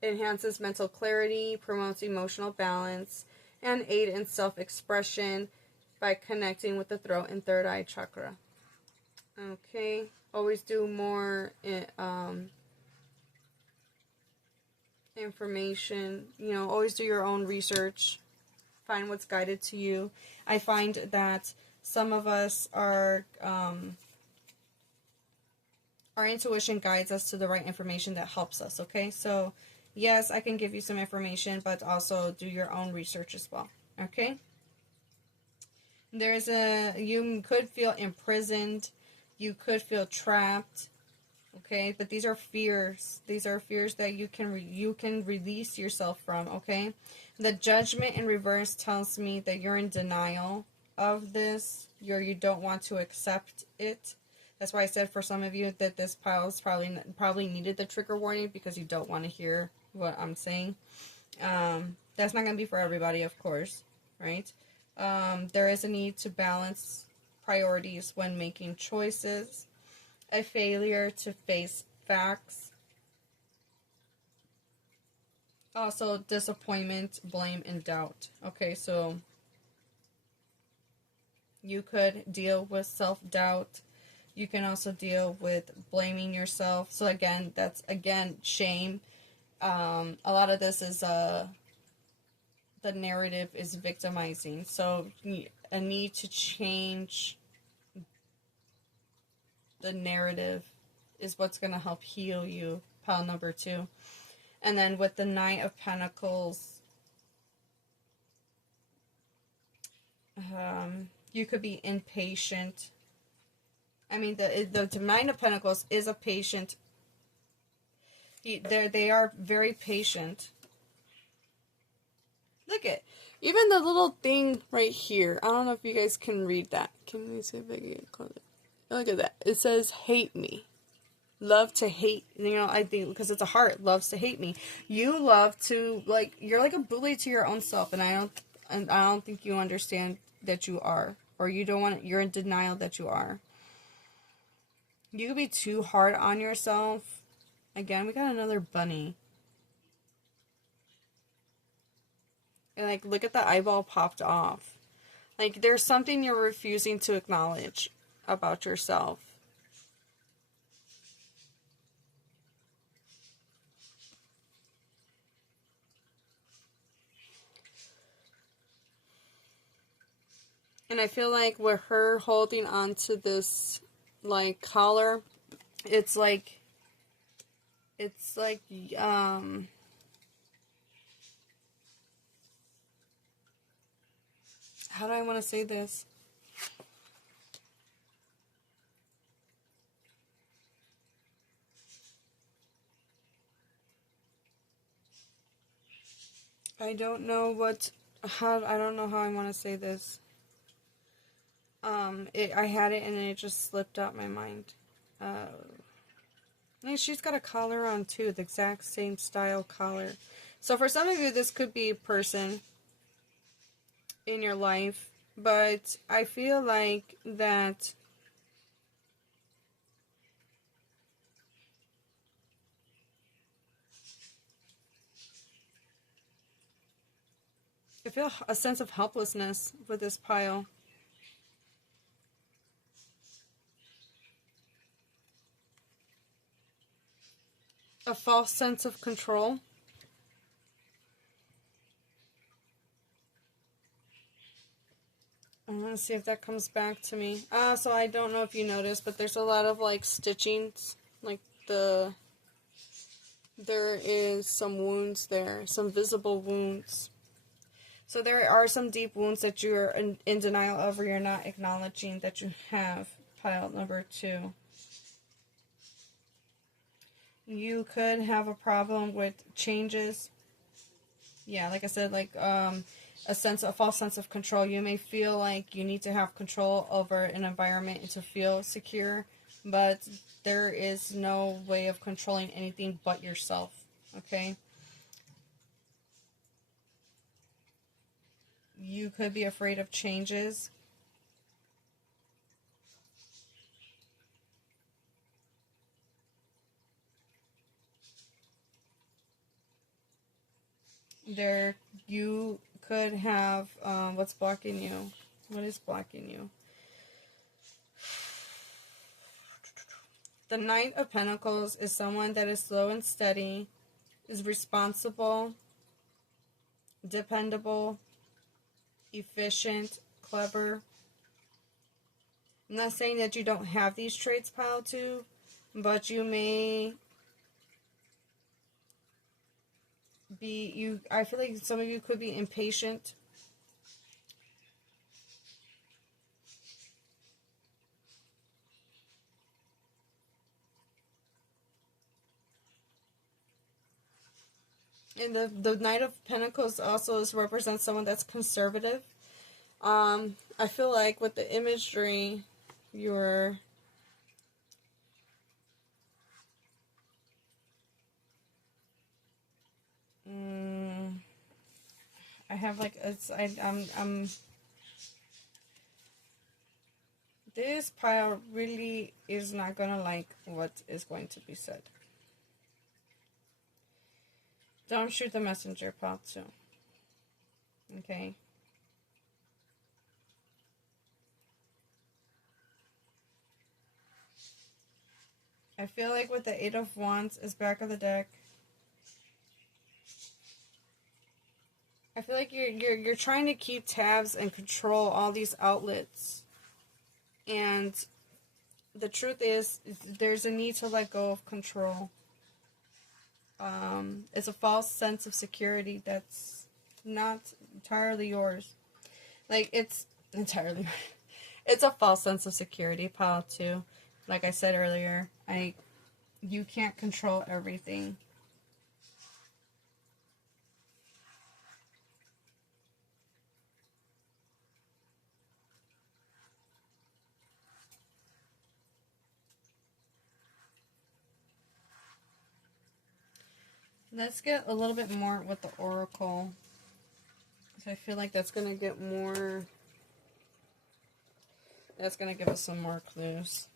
enhances mental clarity, promotes emotional balance, and aid in self-expression by connecting with the throat and third eye chakra. Okay, always do more information, you know, always do your own research, find what's guided to you. I find that some of us our intuition guides us to the right information that helps us. Okay, so yes, I can give you some information, but also do your own research as well. Okay, you could feel imprisoned, you could feel trapped. Okay, but these are fears. These are fears that you can release yourself from. Okay, the Judgment in reverse tells me that you're in denial of this. You don't want to accept it. That's why I said for some of you that this pile is probably needed the trigger warning, because you don't want to hear what I'm saying. That's not going to be for everybody, of course, right? There is a need to balance priorities when making choices. A failure to face facts. Also, disappointment, blame, and doubt. Okay, so You could deal with self-doubt. You can also deal with blaming yourself. So again, that's again shame. A lot of this is the narrative is victimizing. So a need to change the narrative is what's going to help heal you, pile number 2. And then with the Knight of Pentacles, you could be impatient. I mean, the Nine of Pentacles is a patient. They are very patient. Look at even the little thing right here. I don't know if you guys can read that. Can we see if I can get closer? Look at that. It says hate me. Love to hate. You know, I think because it's a heart. Loves to hate me. You love to, like, you're like a bully to your own self, and I don't think you understand that you are, or you don't want. You're in denial that you are. You could be too hard on yourself. Again, we got another bunny. And, like, look at the eyeball popped off. Like, there's something you're refusing to acknowledge about yourself. And I feel like with her holding on to this, like, collar, it's like, how do I want to say this? I don't know I don't know how I want to say this. I had it and it just slipped out my mind. Like, she's got a collar on too, the exact same style collar. So for some of you, this could be a person in your life, but I feel like that I feel a sense of helplessness with this pile. A false sense of control. I'm going to see if that comes back to me. So I don't know if you noticed, but there's a lot of, like, stitchings. Like, there is some wounds there. Some visible wounds. So there are some deep wounds that you're in denial of, or you're not acknowledging that you have. Pile number 2. You could have a problem with changes. Yeah, like I said, like a false sense of control. You may feel like you need to have control over an environment and to feel secure, but there is no way of controlling anything but yourself. Okay? You could be afraid of changes. You could have, what's blocking you? What is blocking you? The Knight of Pentacles is someone that is slow and steady, is responsible, dependable, efficient, clever. I'm not saying that you don't have these traits, pile 2, but you may be, I feel like some of you could be impatient. And the Knight of Pentacles also represents someone that's conservative. I feel like with the imagery, you're... I have like I'm this pile really is not gonna like what is going to be said. Don't shoot the messenger, pile 2. Okay. I feel like with the Eight of Wands is back of the deck. I feel like you're trying to keep tabs and control all these outlets. And the truth is there's a need to let go of control. It's a false sense of security that's not entirely yours. Like, it's entirely... It's a false sense of security, pile 2. Like I said earlier, you can't control everything. Let's get a little bit more with the Oracle. I feel like that's going to get more... That's going to give us some more clues.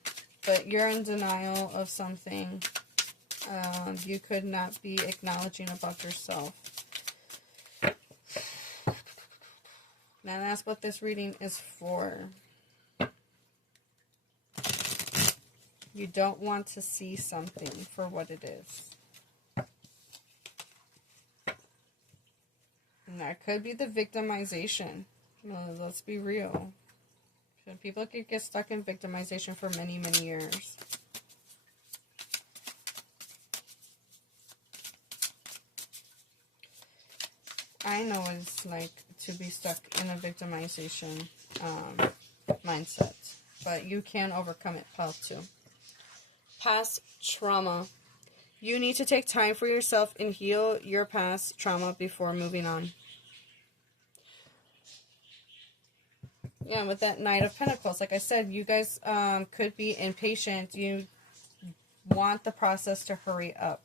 But you're in denial of something you could not be acknowledging about yourself. Now that's what this reading is for. You don't want to see something for what it is. And that could be the victimization. Let's be real. People could get stuck in victimization for many, many years. I know what it's like to be stuck in a victimization mindset. But you can overcome it, pile 2. Past trauma. You need to take time for yourself and heal your past trauma before moving on. Yeah, with that Knight of Pentacles, like I said, you guys could be impatient. You want the process to hurry up.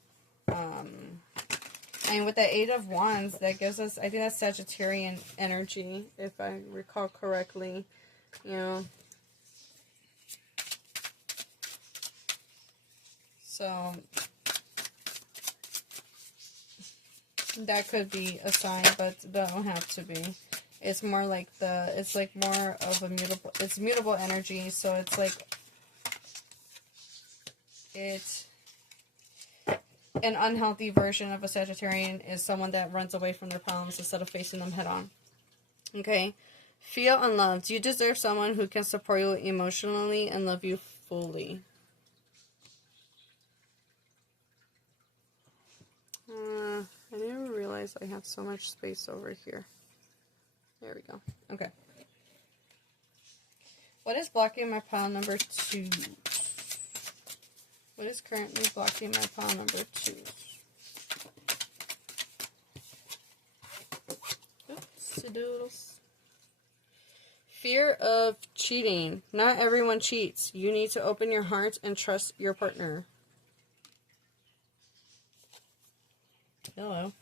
And with the Eight of Wands, that gives us, I think that's Sagittarian energy, if I recall correctly. You know. So, that could be a sign, but don't have to be. It's more like it's like more of a mutable energy, so it's like, it's an unhealthy version of a Sagittarian is someone that runs away from their problems instead of facing them head on. Okay? Feel unloved. You deserve someone who can support you emotionally and love you fully. I didn't realize I have so much space over here. There we go. Okay. What is blocking my pile number 2? What is currently blocking my pile number 2? Oopsie doodles. Fear of cheating. Not everyone cheats. You need to open your heart and trust your partner. Hello.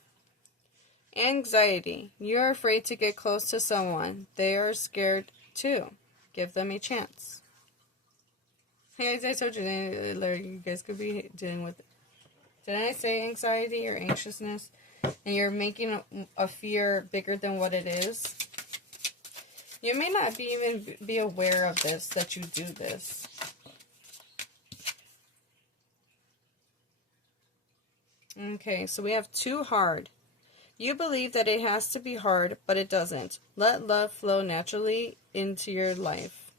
Anxiety. You're afraid to get close to someone. They are scared too. Give them a chance. Hey guys, I told you, you guys could be dealing with it. Did I say anxiety or anxiousness? And you're making a fear bigger than what it is. You may not even be aware of this, that you do this. Okay, so we have too hard. You believe that it has to be hard, but it doesn't. Let love flow naturally into your life.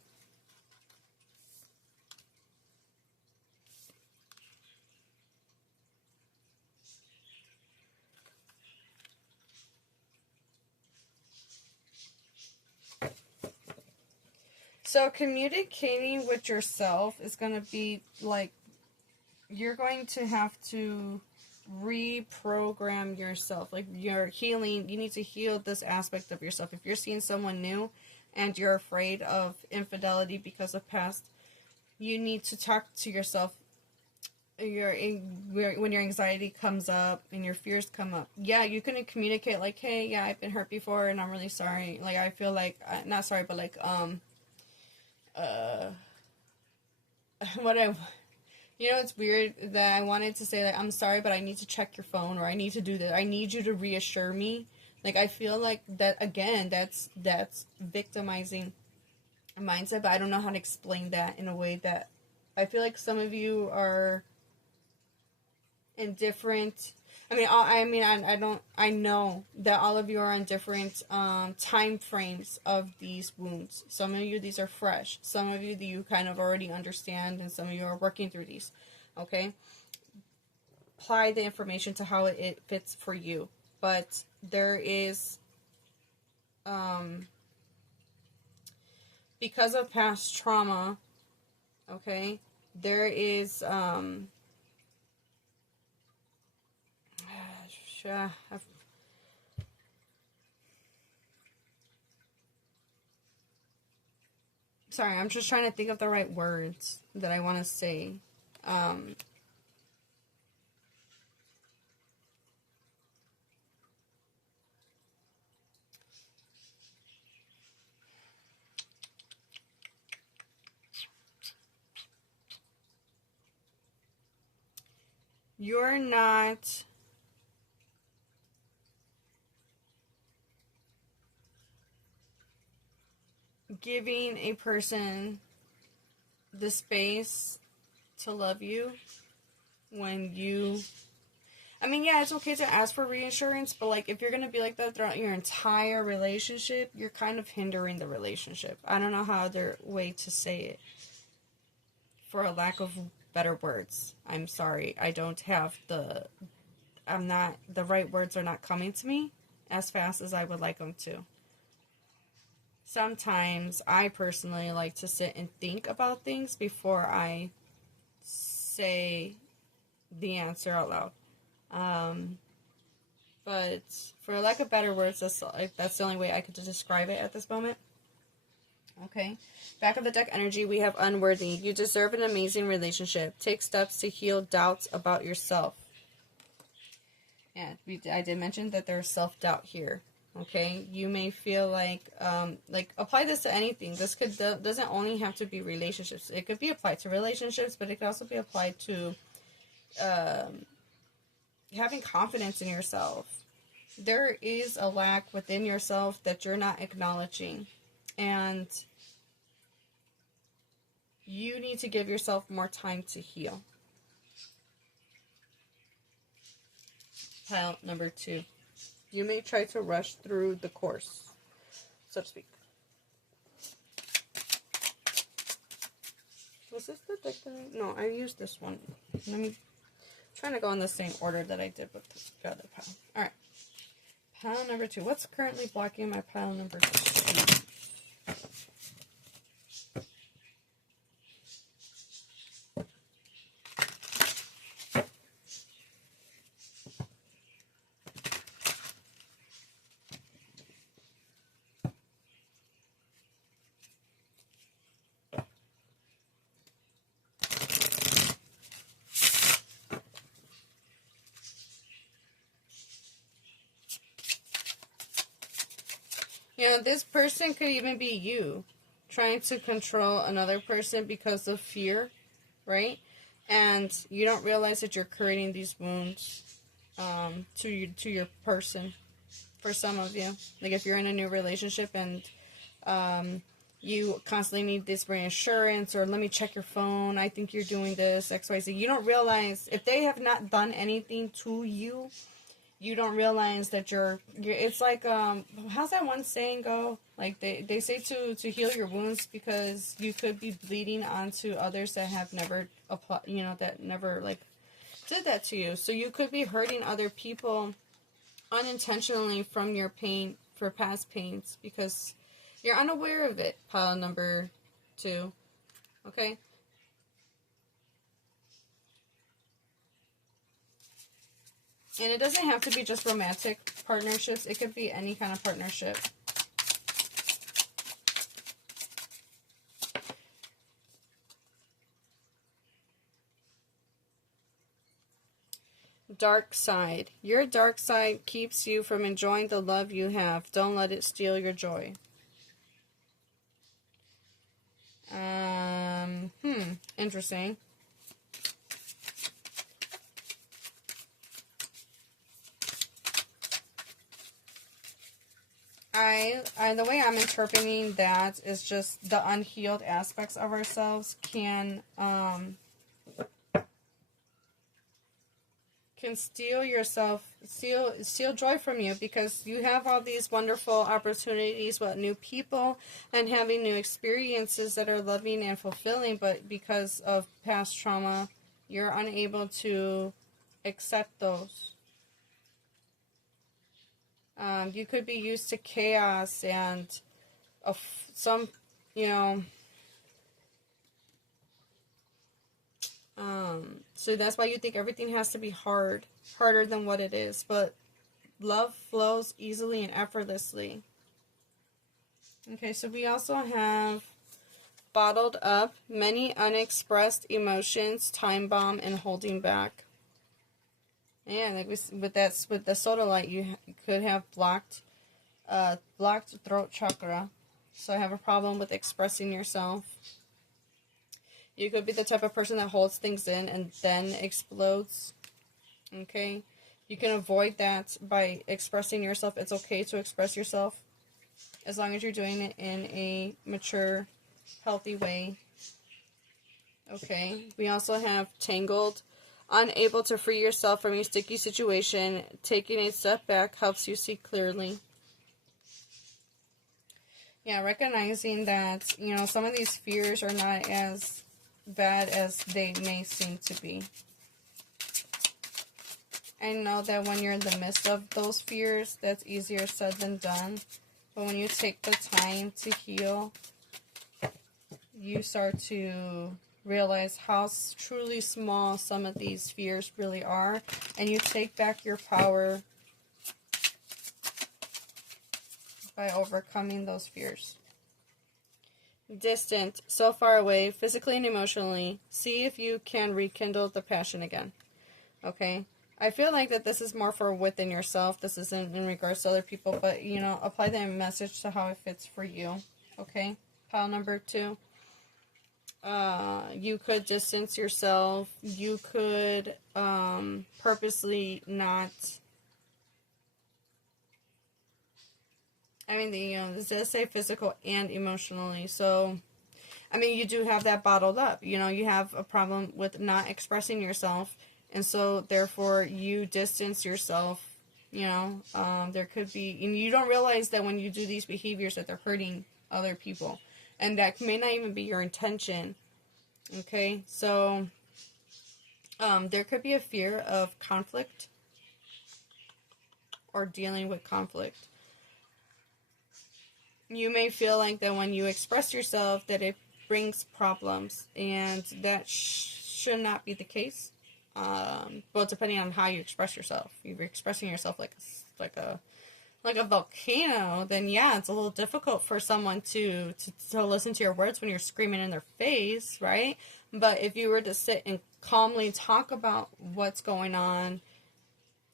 So communicating with yourself is going to be like, you're going to have to reprogram yourself. Like, you're healing, you need to heal this aspect of yourself. If you're seeing someone new and you're afraid of infidelity because of past, you need to talk to yourself. When your anxiety comes up and your fears come up, yeah, you can communicate like, hey, yeah, I've been hurt before and I'm really sorry. Like, I feel like, not sorry, but like, it's weird that I wanted to say, like, I'm sorry, but I need to check your phone, or I need to do this. I need you to reassure me. Like, I feel like that, again, that's victimizing mindset, but I don't know how to explain that in a way that I feel like some of you are in different, I know that all of you are in different time frames of these wounds. Some of you, these are fresh. Some of you, you kind of already understand, and some of you are working through these. Okay? Apply the information to how it fits for you. But there is, because of past trauma, okay, there is, sorry, I'm just trying to think of the right words that I want to say. You're not giving a person the space to love you when you, yeah, it's okay to ask for reassurance, but like if you're going to be like that throughout your entire relationship, you're kind of hindering the relationship. I don't know how other way to say it, for a lack of better words. I'm sorry, I don't have the right words are not coming to me as fast as I would like them to. Sometimes I personally like to sit and think about things before I say the answer out loud. But for lack of better words, that's the only way I could describe it at this moment. Okay. Back of the deck energy, we have unworthy. You deserve an amazing relationship. Take steps to heal doubts about yourself. Yeah, I did mention that there's self-doubt here. Okay, you may feel like apply this to anything. This doesn't only have to be relationships. It could be applied to relationships, but it could also be applied to having confidence in yourself. There is a lack within yourself that you're not acknowledging, and you need to give yourself more time to heal. Pile number 2. You may try to rush through the course, so to speak. Was this the deck that no, I used this one. I'm trying to go in the same order that I did with the other pile. Alright. Pile number 2. What's currently blocking my pile number 2? This person could even be you trying to control another person because of fear, right? And you don't realize that you're creating these wounds to your person. For some of you, like if you're in a new relationship and you constantly need this reassurance, or let me check your phone, I think you're doing this, XYZ. You don't realize if they have not done anything to you. You don't realize that you're it's like, how's that one saying go? Like, they say to heal your wounds because you could be bleeding onto others that have never, that never, like, did that to you. So you could be hurting other people unintentionally from your pain, for past pains, because you're unaware of it, pile number 2. Okay? And it doesn't have to be just romantic partnerships. It could be any kind of partnership. Dark side. Your dark side keeps you from enjoying the love you have. Don't let it steal your joy. Interesting. The way I'm interpreting that is just the unhealed aspects of ourselves can can steal joy from you, because you have all these wonderful opportunities with new people and having new experiences that are loving and fulfilling, but because of past trauma, you're unable to accept those. You could be used to chaos and some, you know, so that's why you think everything has to be harder than what it is. But love flows easily and effortlessly. Okay, so we also have bottled up, many unexpressed emotions, time bomb, and holding back. Yeah, like with the soda light, you could have blocked throat chakra. So I have a problem with expressing yourself. You could be the type of person that holds things in and then explodes. Okay? You can avoid that by expressing yourself. It's okay to express yourself, as long as you're doing it in a mature, healthy way. Okay? We also have tangled, unable to free yourself from a sticky situation. Taking a step back helps you see clearly. Yeah, recognizing that, you know, some of these fears are not as bad as they may seem to be. I know that when you're in the midst of those fears, that's easier said than done. But when you take the time to heal, you start to realize how truly small some of these fears really are. And you take back your power by overcoming those fears. Distant, so far away, physically and emotionally. See if you can rekindle the passion again. Okay? I feel like that this is more for within yourself. This isn't in regards to other people, but, you know, apply that message to how it fits for you. Okay? Pile number 2. You could distance yourself. You could purposely not... I mean, this does say physical and emotionally, so, I mean, you do have that bottled up. You know, you have a problem with not expressing yourself, and so, therefore, you distance yourself, you know. There could be, and you don't realize that when you do these behaviors that they're hurting other people, and that may not even be your intention, okay? So, there could be a fear of conflict, or dealing with conflict. You may feel like that when you express yourself that it brings problems, and that should not be the case. Well, depending on how you express yourself. If you're expressing yourself like a volcano, then yeah, it's a little difficult for someone to listen to your words when you're screaming in their face, right? But if you were to sit and calmly talk about what's going on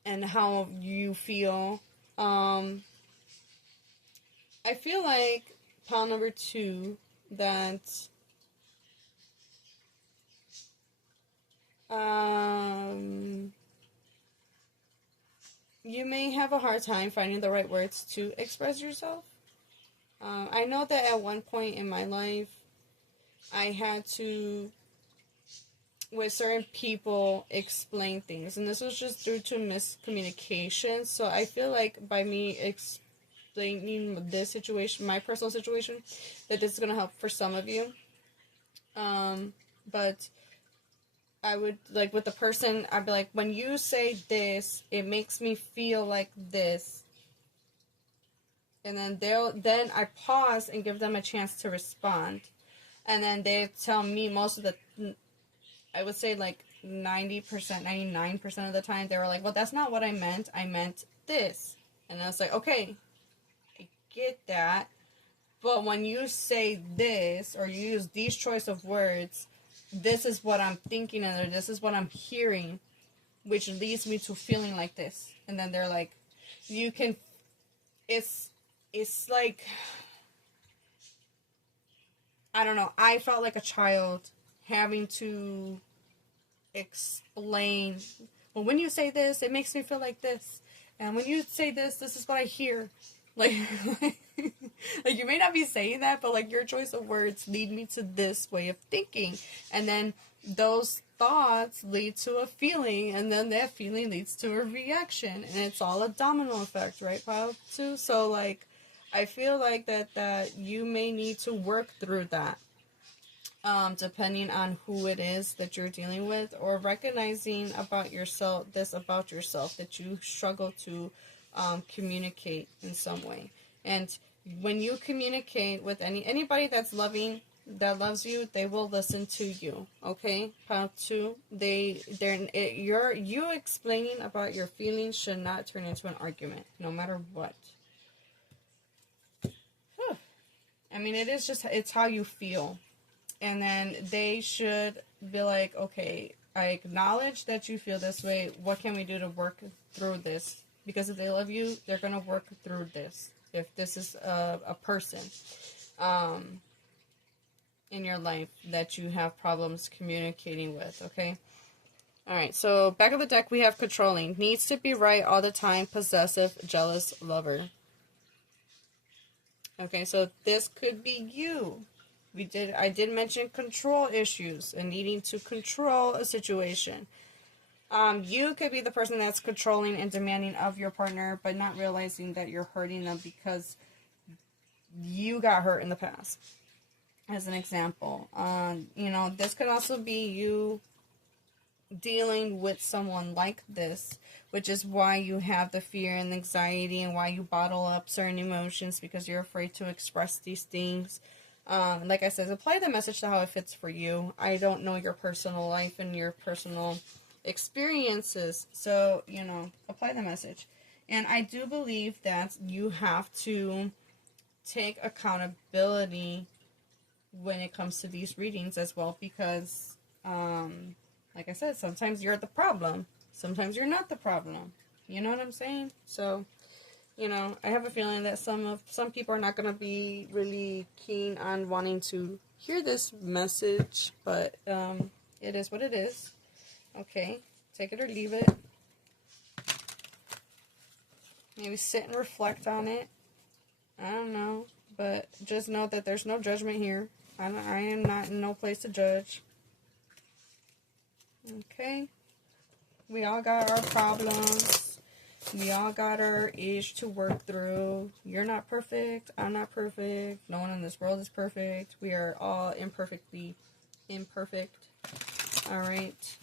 and how you feel, I feel like pile number 2, that you may have a hard time finding the right words to express yourself. I know that at one point in my life, I had to, with certain people, explain things. And this was just due to miscommunication. So I feel like by me explaining this situation, my personal situation, that this is going to help for some of you. But I would, like, with the person, I'd be like, when you say this, it makes me feel like this. And then I pause and give them a chance to respond. And then they tell me most of the, I would say like 90%, 99% of the time, they were like, well, that's not what I meant. I meant this. And I was like, okay, I get that. But when you say this, or you use these choice of words, this is what I'm thinking, and this is what I'm hearing, which leads me to feeling like this. And then they're like, you can, it's like, I don't know, I felt like a child having to explain, well, when you say this, it makes me feel like this. And when you say this, this is what I hear. Like, like, you may not be saying that, but, like, your choice of words lead me to this way of thinking. And then those thoughts lead to a feeling, and then that feeling leads to a reaction, and it's all a domino effect, right, Pile 2? So, like, I feel like that you may need to work through that, depending on who it is that you're dealing with, or recognizing about yourself, that you struggle to communicate in some way. And when you communicate with anybody that's loving, that loves you, they will listen to you. Okay, Pile 2. You explaining about your feelings should not turn into an argument, no matter what. Whew. I mean, it's how you feel. And then they should be like, okay, I acknowledge that you feel this way. What can we do to work through this? Because if they love you, they're going to work through this. If this is a person in your life that you have problems communicating with, okay? Alright, so back of the deck we have controlling. Needs to be right all the time, possessive, jealous, lover. Okay, so this could be you. I did mention control issues and needing to control a situation. You could be the person that's controlling and demanding of your partner, but not realizing that you're hurting them because you got hurt in the past. As an example, this could also be you dealing with someone like this, which is why you have the fear and anxiety and why you bottle up certain emotions, because you're afraid to express these things. Like I said, apply the message to how it fits for you. I don't know your personal life and your personal experiences, so, apply the message. And I do believe that you have to take accountability when it comes to these readings as well, because, like I said, sometimes you're the problem. Sometimes you're not the problem. You know what I'm saying? So, I have a feeling that some people are not going to be really keen on wanting to hear this message, but it is what it is. Okay, take it or leave it. Maybe sit and reflect on it. I don't know, but just know that there's no judgment here. I am not in no place to judge. Okay, we all got our problems. We all got our ish to work through. You're not perfect. I'm not perfect. No one in this world is perfect. We are all imperfectly imperfect. Alright.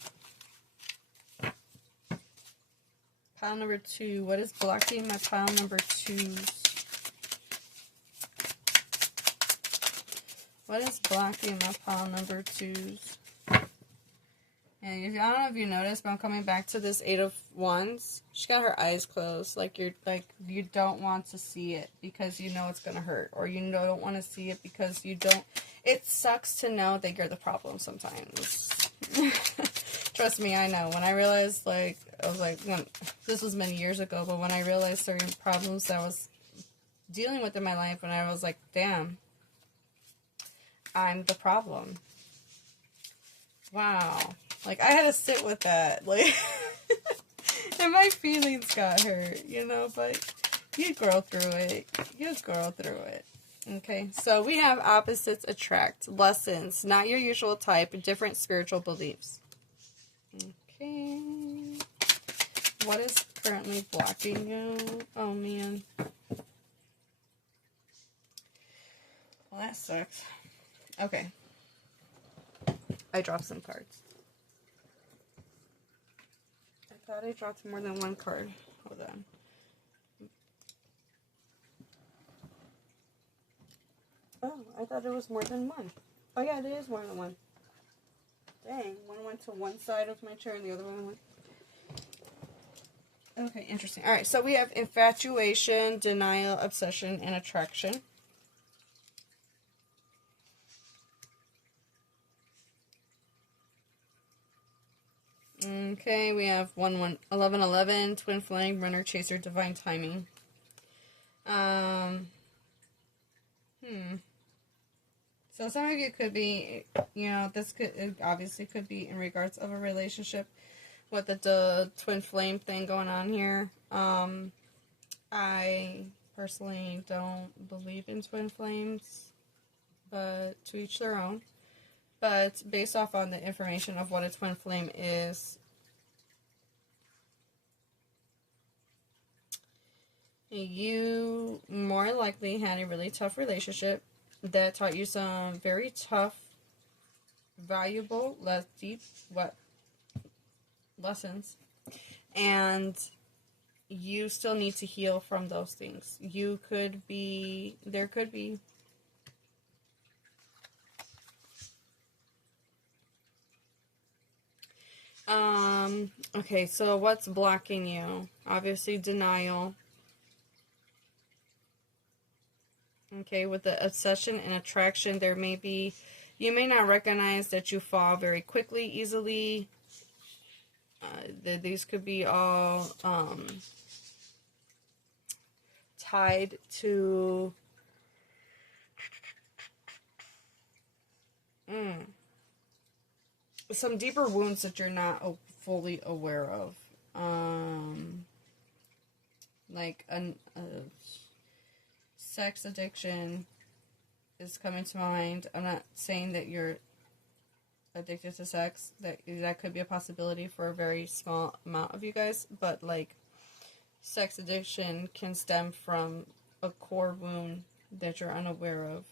Pile number 2. What is blocking my pile number 2s? What is blocking my pile number 2s? And I don't know if you noticed, but I'm coming back to this 8 of Wands. She got her eyes closed, you don't want to see it because you know it's gonna hurt, or you don't want to see it because you don't. It sucks to know that you're the problem sometimes. Trust me, I know. When I realized, this was many years ago, but when I realized certain problems that I was dealing with in my life, and I was like, damn, I'm the problem. Wow. I had to sit with that, and my feelings got hurt, but you grow through it. Okay, so we have opposites attract, lessons, not your usual type, different spiritual beliefs. Okay, what is currently blocking you? Oh, man. Well, that sucks. Okay. I dropped some cards. I thought I dropped more than one card. Hold on. Oh, I thought it was more than one. Oh, yeah, it is more than one. Dang, one went to one side of my chair and the other one went... Okay, interesting. Alright, so we have infatuation, denial, obsession, and attraction. Okay, we have 11, twin flame, runner, chaser, divine timing. So some of you could be, this obviously could be in regards of a relationship with the twin flame thing going on here. I personally don't believe in twin flames, but to each their own. But based off on the information of what a twin flame is, you more likely had a really tough relationship that taught you some very tough, valuable, deep lessons. And you still need to heal from those things. There could be okay, so what's blocking you? Obviously denial. Okay, with the obsession and attraction, you may not recognize that you fall very quickly, easily. These could be all tied to some deeper wounds that you're not fully aware of. Like a sex addiction is coming to mind. I'm not saying that you're addicted to sex. That could be a possibility for a very small amount of you guys, but like sex addiction can stem from a core wound that you're unaware of.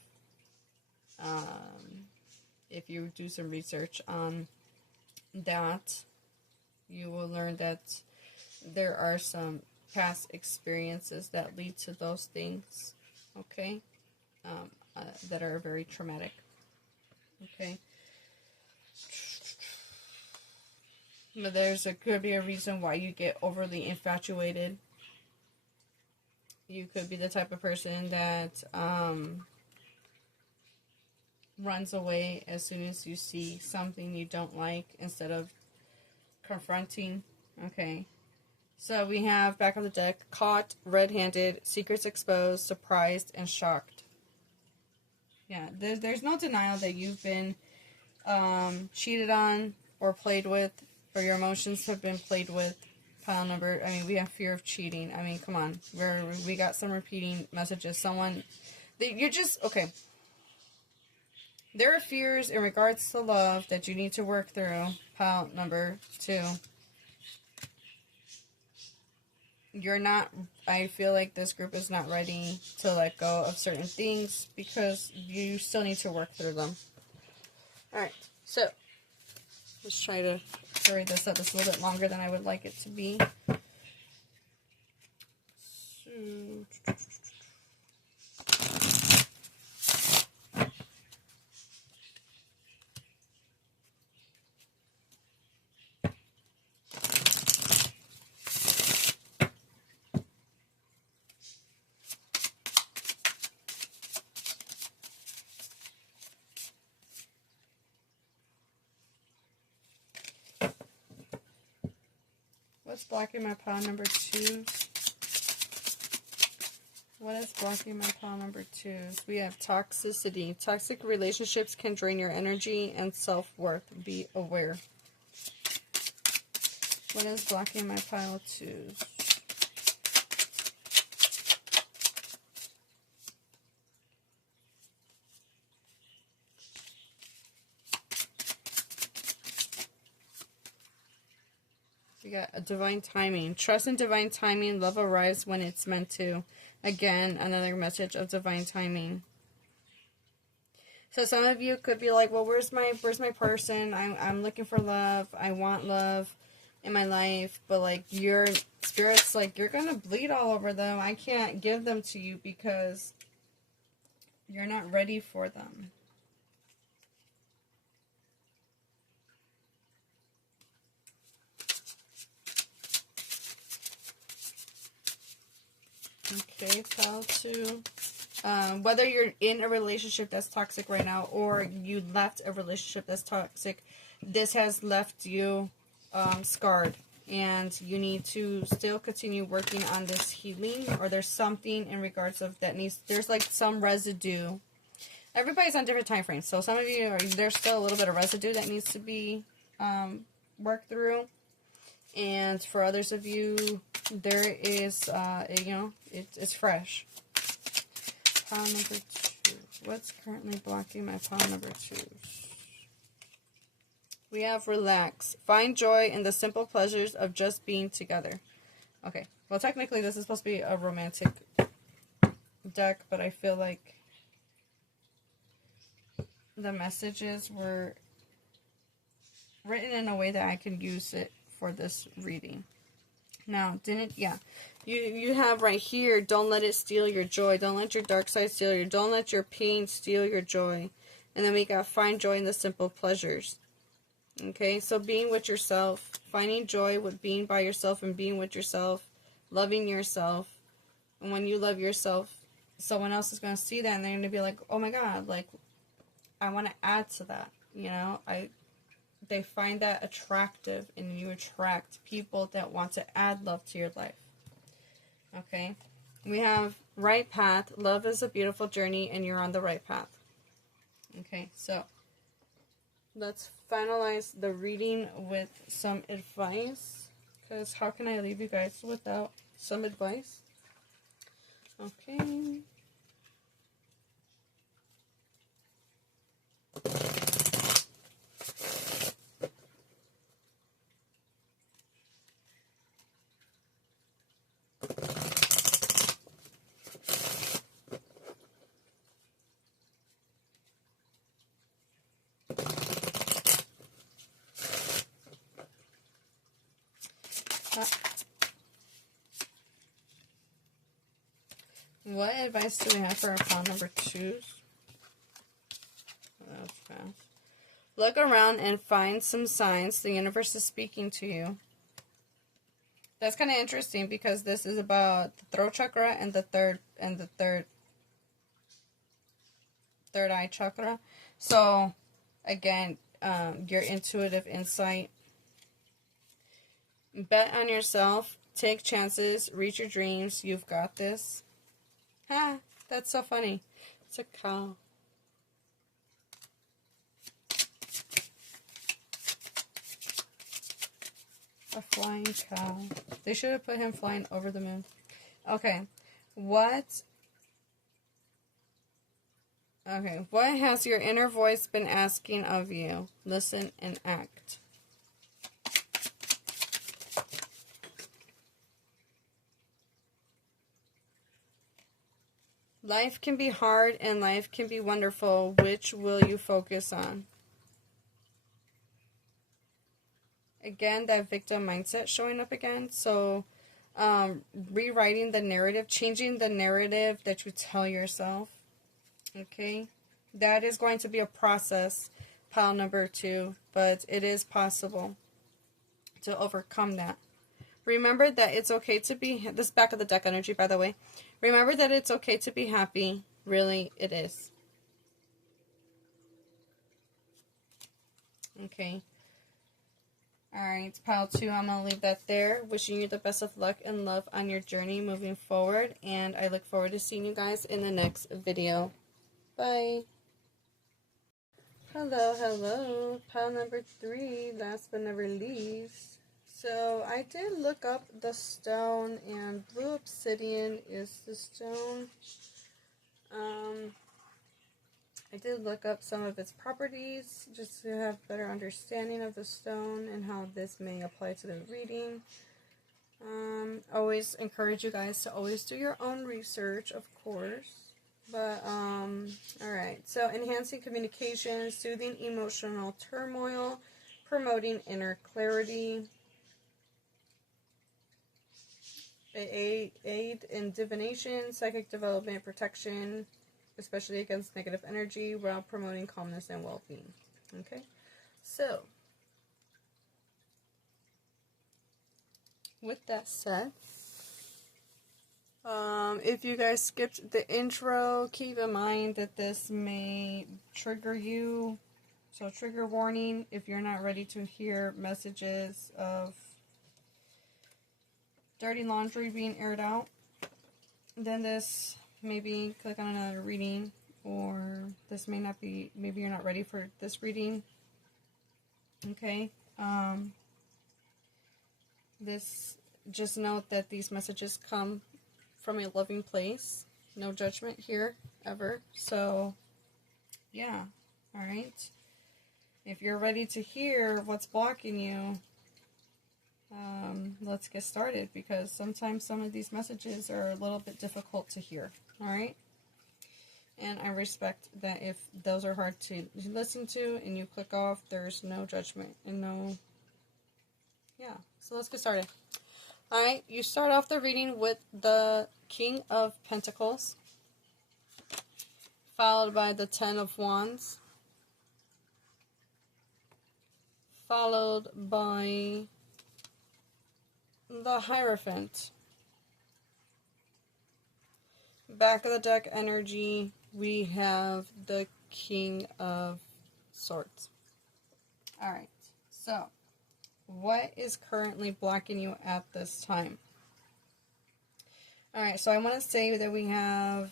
If you do some research on that, you will learn that there are some past experiences that lead to those things, okay, that are very traumatic, okay. But could be a reason why you get overly infatuated. You could be the type of person that runs away as soon as you see something you don't like instead of confronting. Okay. So we have back of the deck, caught, red-handed, secrets exposed, surprised, and shocked. Yeah, there's no denial that you've been cheated on or played with, or your emotions have been played with. Pile number, we have fear of cheating. Come on. We got some repeating messages. You're just, okay. There are fears in regards to love that you need to work through. Pile number 2. I feel like this group is not ready to let go of certain things because you still need to work through them. Alright, so let's try to hurry this up. It's a little bit longer than I would like it to be. What's blocking my pile number 2? What is blocking my pile number 2? We have toxicity. Toxic relationships can drain your energy and self-worth. Be aware. What is blocking my pile 2s? We got a divine timing. Trust in divine timing. Love arrives when it's meant to. Again, another message of divine timing. So some of you could be like, well, where's my person? I'm looking for love. I want love in my life. But like your spirit's like, you're going to bleed all over them. I can't give them to you because you're not ready for them. Okay, pile 2. Whether you're in a relationship that's toxic right now or you left a relationship that's toxic, this has left you scarred. And you need to still continue working on this healing, or there's something in regards of that there's like some residue. Everybody's on different time frames. So some of you, there's still a little bit of residue that needs to be worked through. And for others of you, there is, it's fresh. Pile number 2. What's currently blocking my pile number 2? We have relax. Find joy in the simple pleasures of just being together. Okay. Well, technically, this is supposed to be a romantic deck, but I feel like the messages were written in a way that I can use it for this reading. Now, you have right here, don't let it steal your joy. Don't let your dark side steal your, don't let your pain steal your joy. And then we got find joy in the simple pleasures. Okay, so being with yourself, finding joy with being by yourself and being with yourself, loving yourself. And when you love yourself, someone else is going to see that and they're going to be like, oh my God, like, I want to add to that, you know? They find that attractive, and you attract people that want to add love to your life. Okay? We have right path. Love is a beautiful journey, and you're on the right path. Okay, so let's finalize the reading with some advice, because how can I leave you guys without some advice? Okay. What advice do we have for our pile number 2s? That was fast. Look around and find some signs the universe is speaking to you. That's kind of interesting because this is about the throat chakra and the third eye chakra. So again, your intuitive insight. Bet on yourself. Take chances. Reach your dreams. You've got this. Ha! That's so funny. It's a cow. A flying cow. They should have put him flying over the moon. Okay. What has your inner voice been asking of you? Listen and act. Life can be hard and life can be wonderful. Which will you focus on? Again, that victim mindset showing up again. So, rewriting the narrative, changing the narrative that you tell yourself. Okay? That is going to be a process, pile number 2, but it is possible to overcome that. Remember that it's okay to be, this back of the deck energy, by the way. Remember that it's okay to be happy. Really, it is. Okay. Alright, pile 2, I'm going to leave that there. Wishing you the best of luck and love on your journey moving forward. And I look forward to seeing you guys in the next video. Bye. Hello, hello. Pile number 3, last but never least. So I did look up the stone, and blue obsidian is the stone. I did look up some of its properties just to have better understanding of the stone and how this may apply to the reading. Always encourage you guys to always do your own research, of course. But, alright. So, enhancing communication, soothing emotional turmoil, promoting inner clarity, aid in divination, psychic development, protection, especially against negative energy, while promoting calmness and well-being. Okay? So, with that said, if you guys skipped the intro, keep in mind that this may trigger you. So, trigger warning if you're not ready to hear messages of dirty laundry being aired out, then this maybe click on another reading, or this may not be, maybe you're not ready for this reading. Okay. Just note that these messages come from a loving place. No judgment here, ever. So, yeah. Alright. If you're ready to hear what's blocking you, let's get started, because sometimes some of these messages are a little bit difficult to hear. All right? And I respect that if those are hard to listen to and you click off, there's no judgment and no... Yeah, so let's get started. All right, you start off the reading with the King of Pentacles, followed by the Ten of Wands, followed by the Hierophant. Back of the deck energy, we have the King of Swords. Alright, so what is currently blocking you at this time? Alright, so I want to say that we have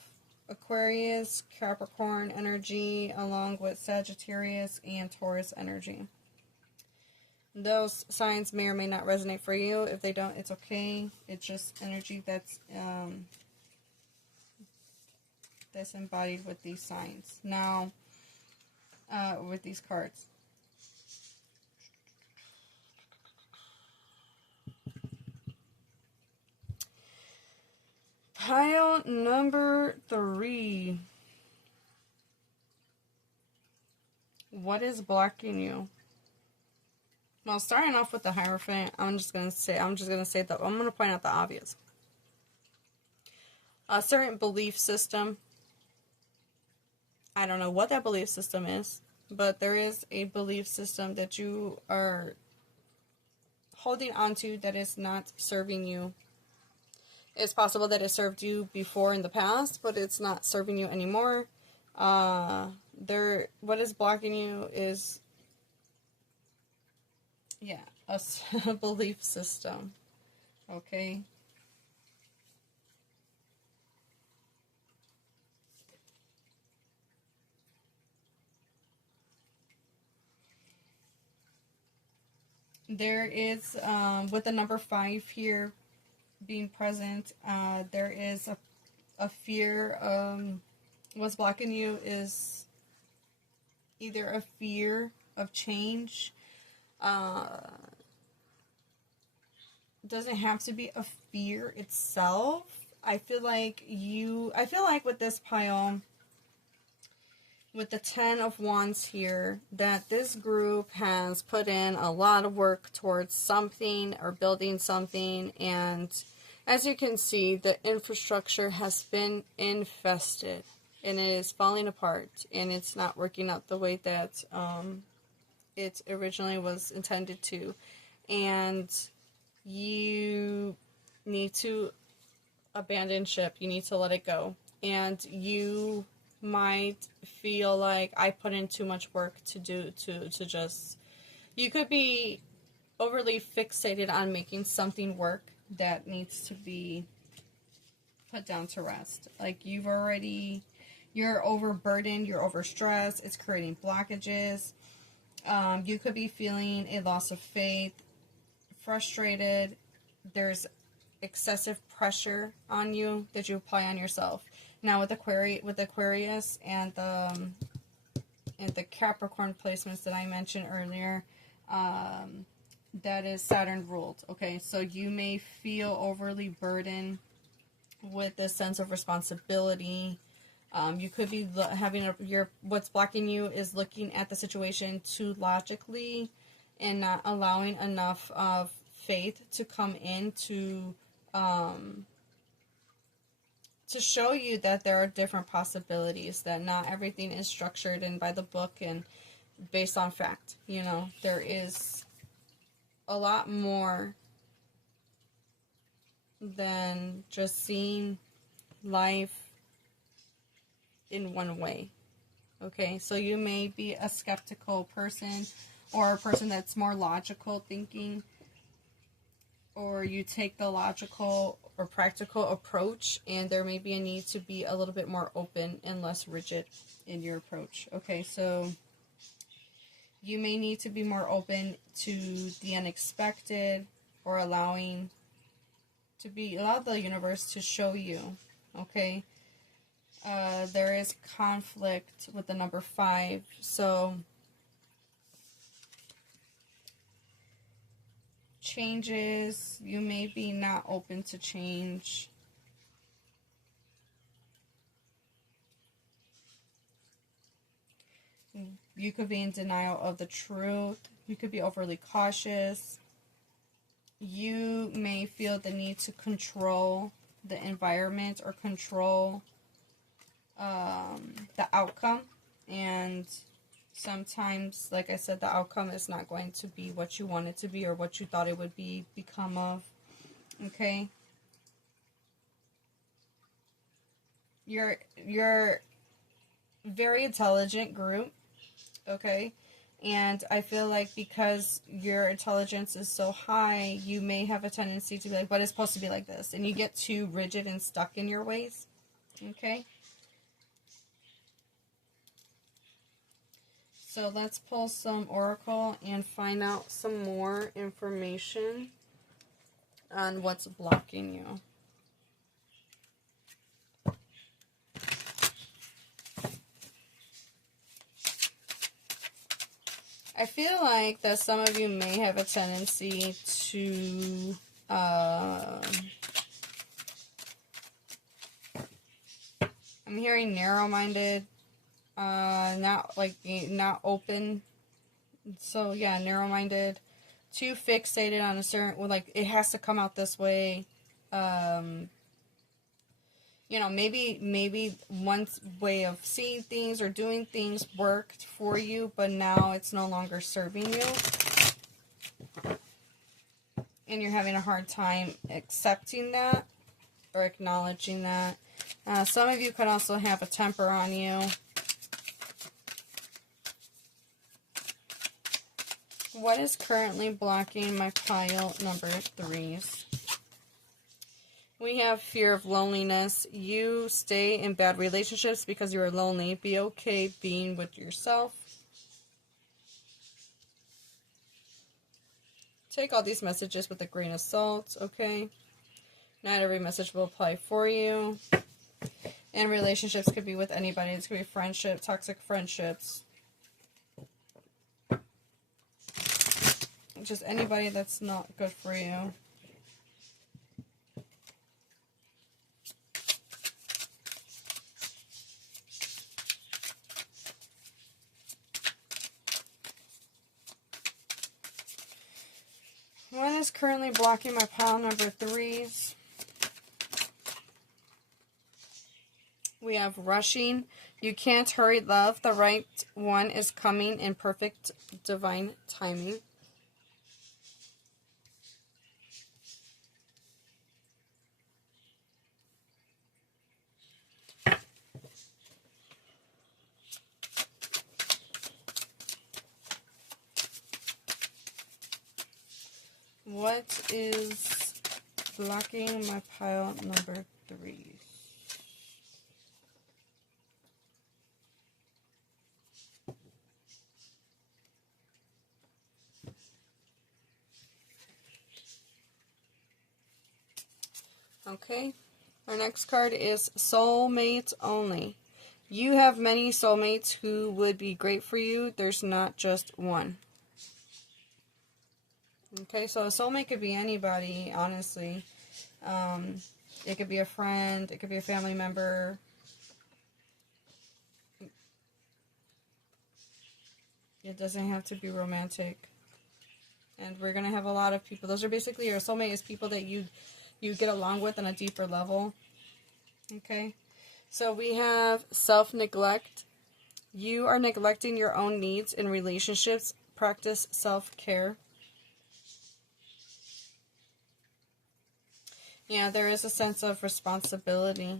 Aquarius, Capricorn energy, along with Sagittarius and Taurus energy. Those signs may or may not resonate for you. If they don't, it's okay. It's just energy that's embodied with these signs. Now, with these cards. Pile number 3. What is blocking you? Well, starting off with the Hierophant, I'm just gonna point out the obvious. A certain belief system. I don't know what that belief system is, but there is a belief system that you are holding on to that is not serving you. It's possible that it served you before in the past, but it's not serving you anymore. What is blocking you is, yeah, a belief system. Okay. There is, with the number 5 here being present, there is a fear. What's blocking you is either a fear of change. Doesn't have to be a fear itself. I feel like with this pile, with the Ten of Wands here, that this group has put in a lot of work towards something or building something, and as you can see, the infrastructure has been infested and it is falling apart, and it's not working out the way that it originally was intended to, and you need to abandon ship. You need to let it go, and you might feel like I put in too much work to just, you could be overly fixated on making something work that needs to be put down to rest. Like you're overburdened, you're overstressed, it's creating blockages. You could be feeling a loss of faith, frustrated. There's excessive pressure on you that you apply on yourself. Now with Aquarius and the Capricorn placements that I mentioned earlier, that is Saturn ruled. Okay, so you may feel overly burdened with this sense of responsibility. You could be what's blocking you is looking at the situation too logically and not allowing enough of faith to come in to show you that there are different possibilities, that not everything is structured and by the book and based on fact. You know, there is a lot more than just seeing life in one way. Okay, so you may be a skeptical person, or a person that's more logical thinking, or you take the logical or practical approach, and there may be a need to be a little bit more open and less rigid in your approach. Okay, so you may need to be more open to the unexpected, or allow the universe to show you. Okay, there is conflict with the number 5, so changes. You may be not open to change. You could be in denial of the truth. You could be overly cautious. You may feel the need to control the environment or control the outcome. And sometimes, like I said, the outcome is not going to be what you want it to be or what you thought it would become of. Okay? You're very intelligent group. Okay? And I feel like because your intelligence is so high, you may have a tendency to be like, but it's supposed to be like this. And you get too rigid and stuck in your ways. Okay? So let's pull some oracle and find out some more information on what's blocking you. I feel like that some of you may have a tendency to I'm hearing narrow-minded, not open. So yeah, narrow-minded, too fixated on a certain, like it has to come out this way. You know, maybe one way of seeing things or doing things worked for you, but now it's no longer serving you. And you're having a hard time accepting that or acknowledging that. Some of you could also have a temper on you. What is currently blocking my pile number 3s? We have fear of loneliness. You stay in bad relationships because you are lonely. Be okay being with yourself. Take all these messages with a grain of salt, okay? Not every message will apply for you. And relationships could be with anybody. It's going to be friendship, toxic friendships. Just anybody that's not good for you. What is currently blocking my pile number 3s? We have rushing. You can't hurry love. The right one is coming in perfect divine timing. What is blocking my pile number 3s? Okay, our next card is soulmate only. You have many soulmates who would be great for you. There's not just one. Okay, so a soulmate could be anybody, honestly. It could be a friend. It could be a family member. It doesn't have to be romantic. And we're going to have a lot of people. Those are basically your soulmate is people that you get along with on a deeper level. Okay, so we have self-neglect. You are neglecting your own needs in relationships. Practice self-care. Yeah, there is a sense of responsibility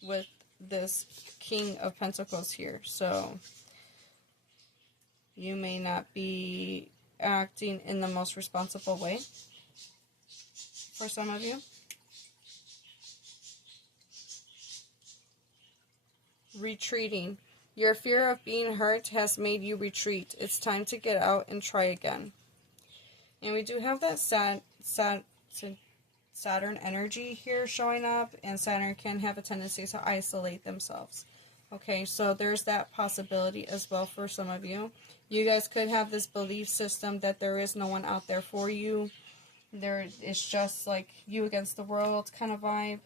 with this King of Pentacles here. So you may not be acting in the most responsible way for some of you. Retreating. Your fear of being hurt has made you retreat. It's time to get out and try again. And we do have that Saturn energy here showing up, and Saturn can have a tendency to isolate themselves. Okay, so there's that possibility as well for some of you. You guys could have this belief system that there is no one out there for you. There, it's just like you against the world kind of vibe.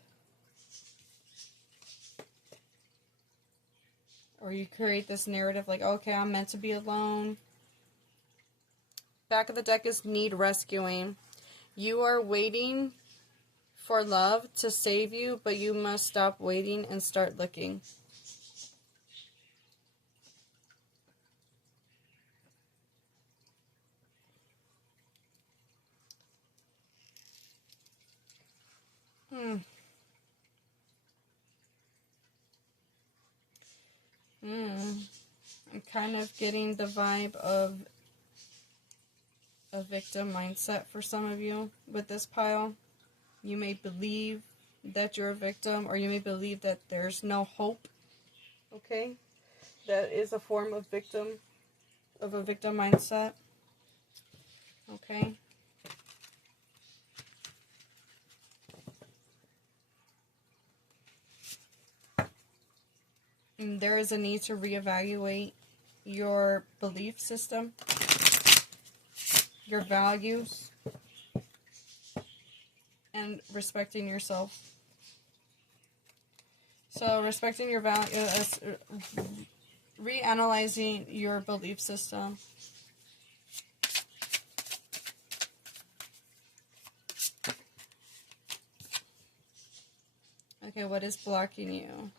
Or you create this narrative like, okay, I'm meant to be alone. Back of the deck is need rescuing. You are waiting for love to save you, but you must stop waiting and start looking. I'm kind of getting the vibe of a victim mindset for some of you with this pile. You may believe that you're a victim, or you may believe that there's no hope. Okay? That is a form of a victim mindset. Okay? And there is a need to reevaluate your belief system, your values, and respecting yourself. So respecting your values, reanalyzing your belief system. Okay, what is blocking you?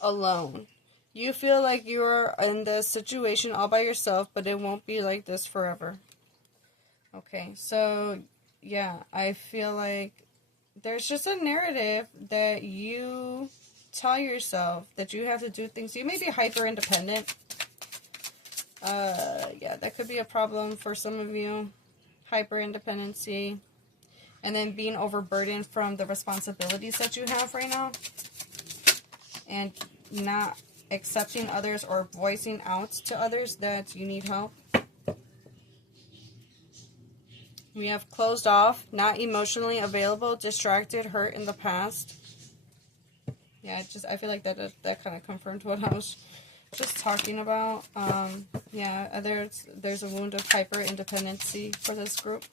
Alone. You feel like you're in this situation all by yourself, but it won't be like this forever. Okay, so yeah, I feel like there's just a narrative that you tell yourself that you have to do things. You may be hyper independent. Yeah, that could be a problem for some of you. Hyper independency. And then being overburdened from the responsibilities that you have right now. And not accepting others or voicing out to others that you need help. We have closed off, not emotionally available, distracted, hurt in the past. Yeah, I feel like that kind of confirmed what I was just talking about. Yeah, there's a wound of hyper independency for this group.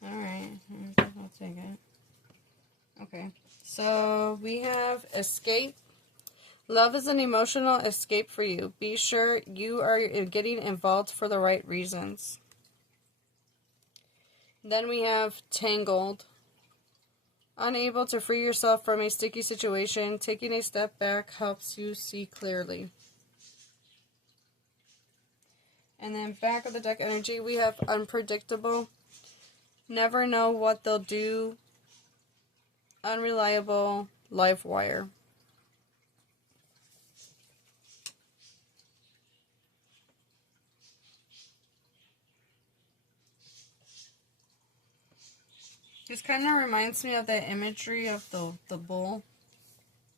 Alright, I'll take it. Okay, so we have escape. Love is an emotional escape for you. Be sure you are getting involved for the right reasons. Then we have tangled. Unable to free yourself from a sticky situation, taking a step back helps you see clearly. And then back of the deck energy, we have unpredictable. Never know what they'll do. Unreliable. Live wire. This kind of reminds me of that imagery of the bull.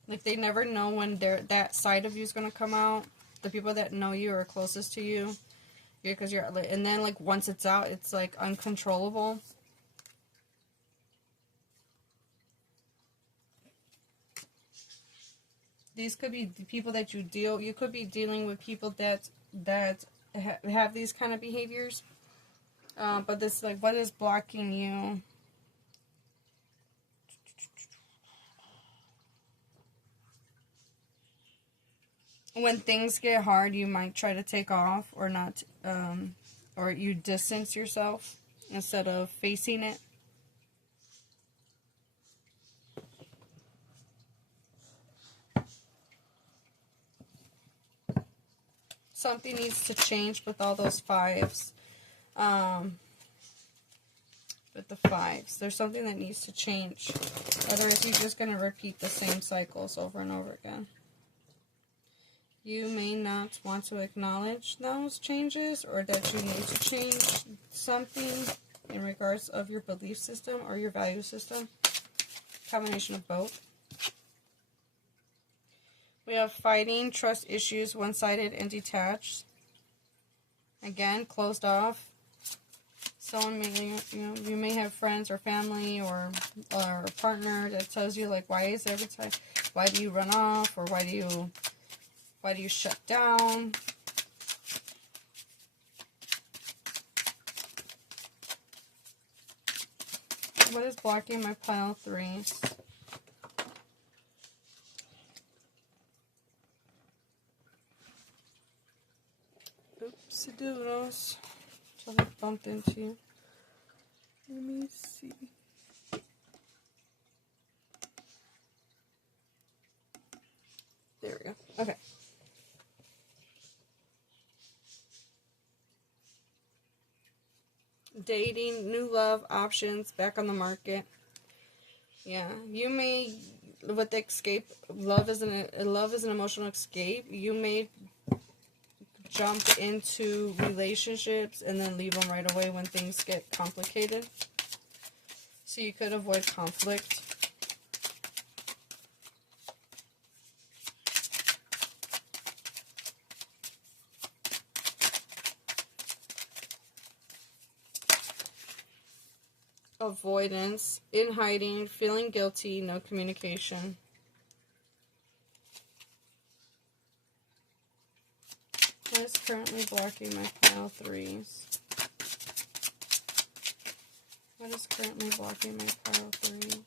Like, they never know when that side of you is going to come out. The people that know you are closest to you. Yeah, because and then, like, once it's out, it's, like, uncontrollable. These could be the people that you could be dealing with people that have these kind of behaviors. But this, like, what is blocking you? When things get hard, you might try to take off or not, or you distance yourself instead of facing it. Something needs to change with all those fives. With the fives, there's something that needs to change. Otherwise, you're just going to repeat the same cycles over and over again. You may not want to acknowledge those changes, or that you need to change something in regards of your belief system or your value system. Combination of both. We have fighting, trust issues, one-sided and detached. Again, closed off. Someone may, you may have friends or family or a partner that tells you, like, why is every time, why do you run off, or why do you shut down? What is blocking my pile 3s? Oopsie doodles. Something bumped into you. Let me see. There we go. Okay. Dating, new love, options, back on the market. Yeah, you may, with escape, love is an emotional escape. You may jump into relationships and then leave them right away when things get complicated. So you could avoid conflict. Avoidance, in hiding, feeling guilty, no communication. What is currently blocking my pile 3s? What is currently blocking my pile 3s?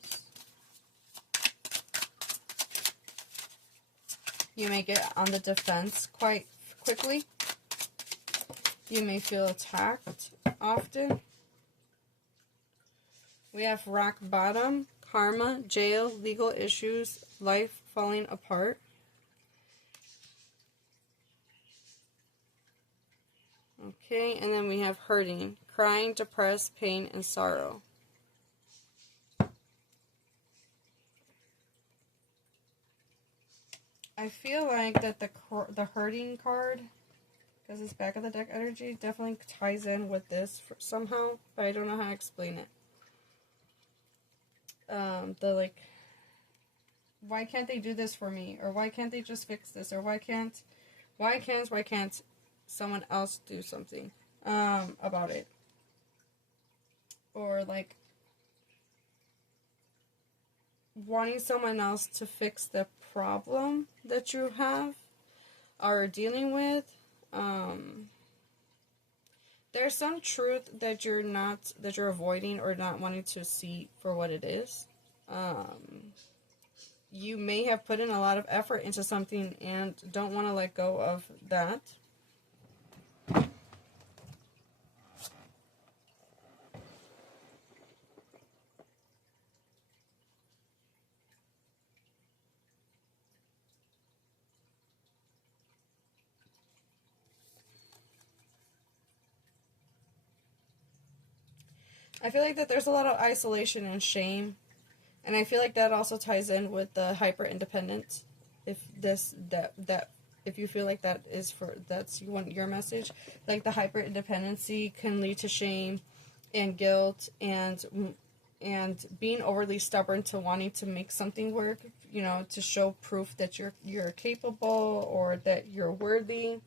You may get on the defense quite quickly. You may feel attacked often. We have rock bottom, karma, jail, legal issues, life falling apart. Okay, and then we have hurting, crying, depressed, pain, and sorrow. I feel like that the hurting card, because it's back of the deck energy, definitely ties in with this somehow, but I don't know how to explain it. Why can't they do this for me? Or why can't they just fix this? Or why can't someone else do something about it? Or like wanting someone else to fix the problem that you have or are dealing with. There's some truth that you're avoiding or not wanting to see for what it is. You may have put in a lot of effort into something and don't want to let go of that. I feel like that there's a lot of isolation and shame, and I feel like that also ties in with the hyper independence. If if you feel like that's your message, like the hyper independency can lead to shame and guilt and being overly stubborn to wanting to make something work, to show proof that you're capable or that you're worthy.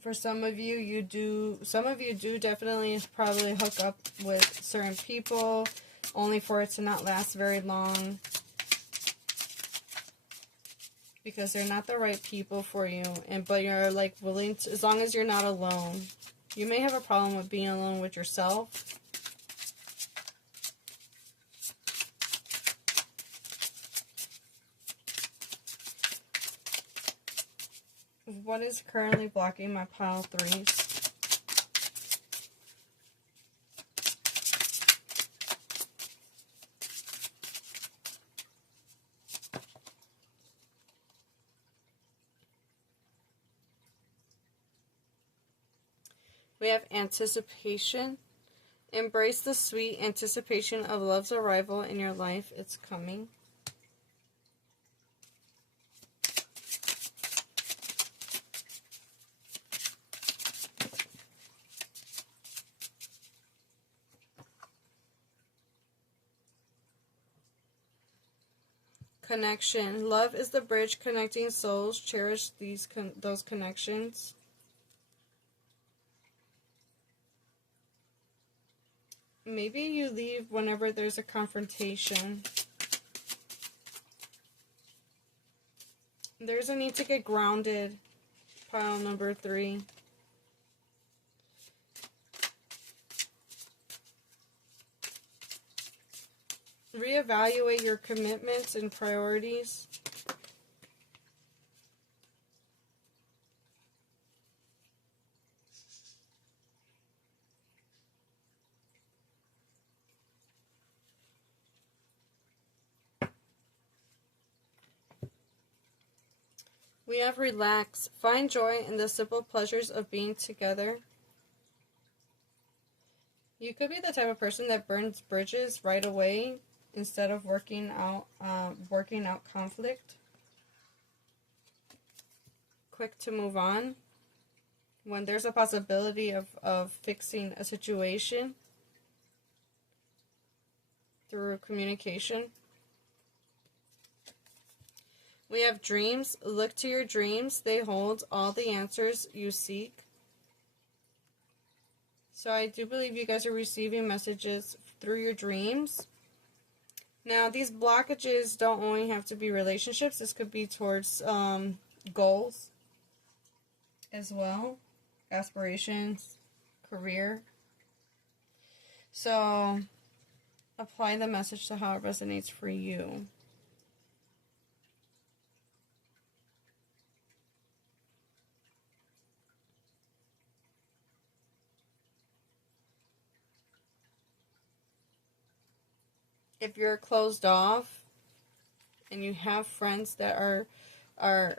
For some of you do definitely probably hook up with certain people, only for it to not last very long. Because they're not the right people for you, but you're like willing to, as long as you're not alone. You may have a problem with being alone with yourself. What is currently blocking my pile 3s? We have anticipation. Embrace the sweet anticipation of love's arrival in your life. It's coming. Connection. Love is the bridge connecting souls. Cherish those connections. Maybe you leave whenever there's a confrontation. There's a need to get grounded. Pile number 3. Reevaluate your commitments and priorities. We have relax. Find joy in the simple pleasures of being together. You could be the type of person that burns bridges right away instead of working out conflict. Quick to move on. When there's a possibility of fixing a situation through communication. We have dreams. Look to your dreams. They hold all the answers you seek. So I do believe you guys are receiving messages through your dreams. Now, these blockages don't only have to be relationships. This could be towards goals as well. Aspirations, career. So, apply the message to how it resonates for you. If you're closed off and you have friends that are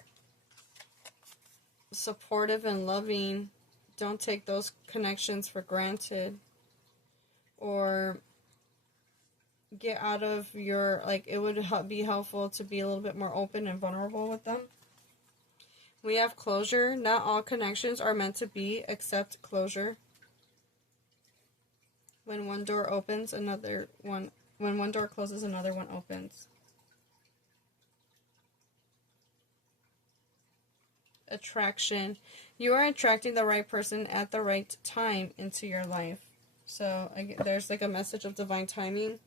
supportive and loving, don't take those connections for granted. Or get out of your, it would be helpful to be a little bit more open and vulnerable with them. We have closure. Not all connections are meant to be, except closure. When one door opens, when one door closes, another one opens. Attraction. You are attracting the right person at the right time into your life. So there's a message of divine timing.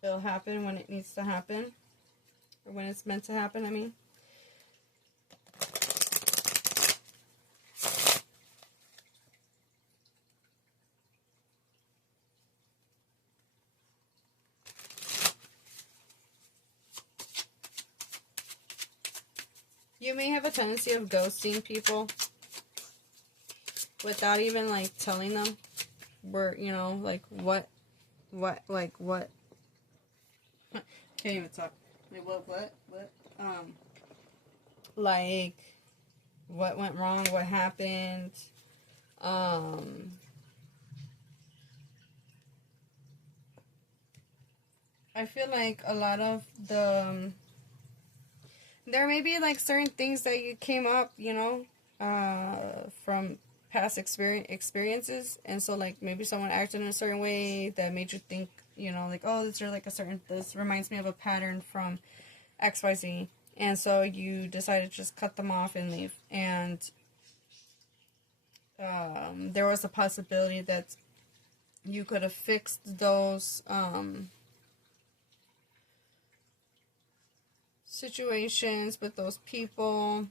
It'll happen when it needs to happen. Or when it's meant to happen, I mean. You may have a tendency of ghosting people without even telling them where, what can't even talk. What what went wrong, what happened. I feel like a lot of the there may be certain things that you came up, from past experiences, and so maybe someone acted in a certain way that made you think, oh, this reminds me of a pattern from XYZ, and so you decided to just cut them off and leave. And there was a possibility that you could have fixed those situations with those people.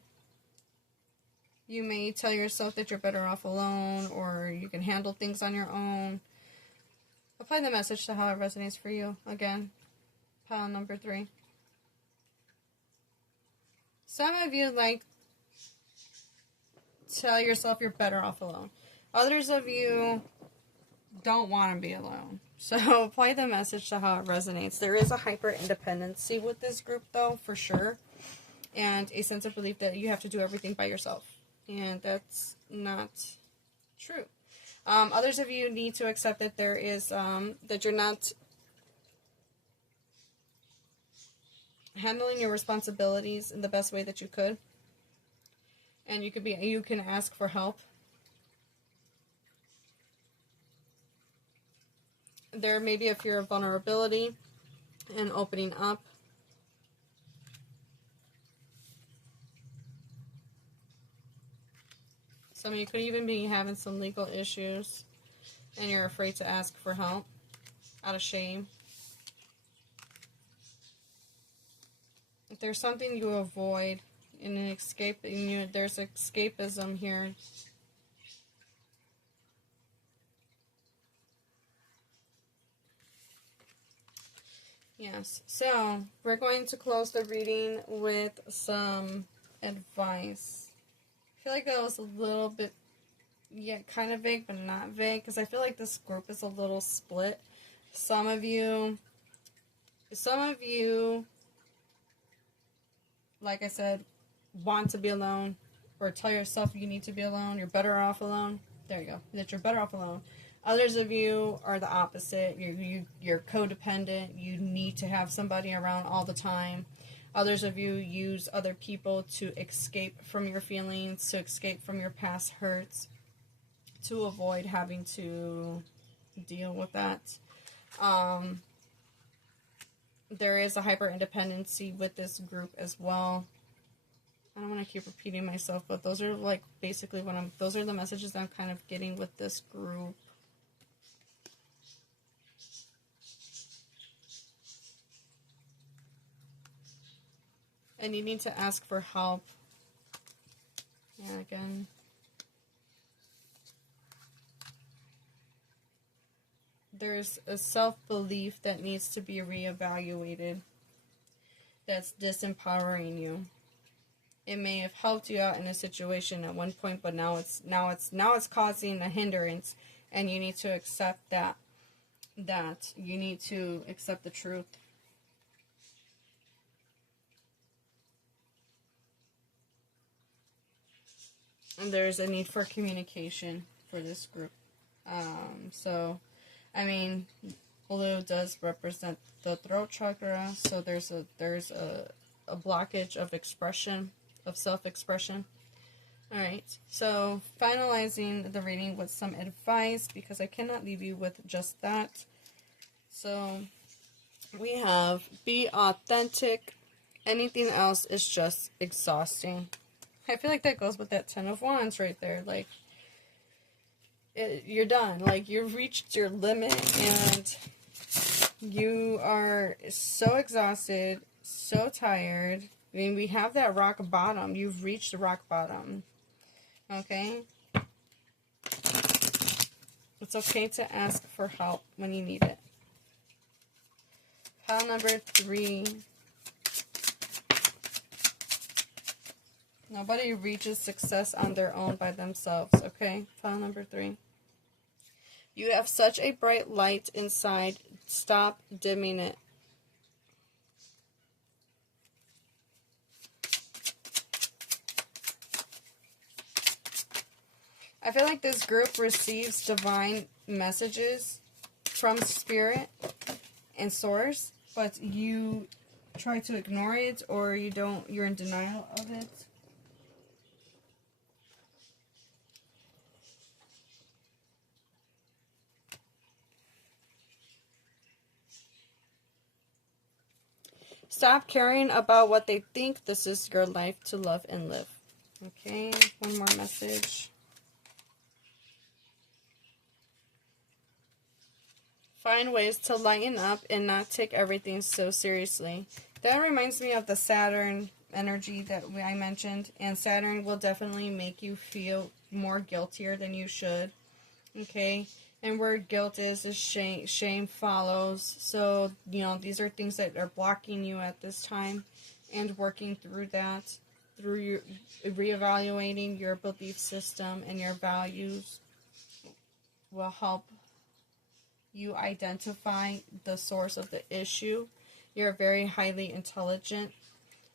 You may tell yourself that you're better off alone, or you can handle things on your own. Apply the message to how it resonates for you. Again, pile number 3. Some of you tell yourself you're better off alone. Others of you don't want to be alone. So apply the message to how it resonates. There is a hyper-independency with this group, though, for sure. And a sense of belief that you have to do everything by yourself. And that's not true. Others of you need to accept that there is, that you're not handling your responsibilities in the best way that you could. And you can ask for help. There may be a fear of vulnerability and opening up. Some of you could even be having some legal issues and you're afraid to ask for help out of shame. If there's something you avoid in an escape, there's escapism here. Yes, so we're going to close the reading with some advice. I feel like that was a little bit, kind of vague, but not vague, because I feel like this group is a little split. Some of you, like I said, want to be alone, or tell yourself you need to be alone, you're better off alone. There you go, that you're better off alone. Others of you are the opposite. You're codependent. You need to have somebody around all the time. Others of you use other people to escape from your feelings, to escape from your past hurts, to avoid having to deal with that. There is a hyper-independency with this group as well. I don't want to keep repeating myself, but those are like basically those are the messages that I'm kind of getting with this group. And you need to ask for help. Yeah, again. There's a self-belief that needs to be reevaluated. That's disempowering you. It may have helped you out in a situation at one point, but now it's causing a hindrance, and you need to accept that you need to accept the truth. And there's a need for communication for this group. So, I mean, blue does represent the throat chakra, so there's a blockage of expression, of self-expression. Alright, so finalizing the reading with some advice, because I cannot leave you with just that. So, we have, be authentic. Anything else is just exhausting. I feel like that goes with that 10 of Wands right there. Like, you're done. Like, you've reached your limit, and you are so exhausted, so tired. I mean, we have that rock bottom. You've reached the rock bottom. Okay? It's okay to ask for help when you need it. Pile number 3. Nobody reaches success on their own by themselves, okay? Pile number 3. You have such a bright light inside. Stop dimming it. I feel like this group receives divine messages from Spirit and Source, but you try to ignore it, or you're in denial of it. Stop caring about what they think. This is your life to love and live. Okay, one more message. Find ways to lighten up and not take everything so seriously. That reminds me of the Saturn energy that I mentioned. And Saturn will definitely make you feel more guiltier than you should. Okay? And where guilt is shame. Shame follows. So, these are things that are blocking you at this time. And working through that, through reevaluating your belief system and your values, will help you identify the source of the issue. You're very highly intelligent.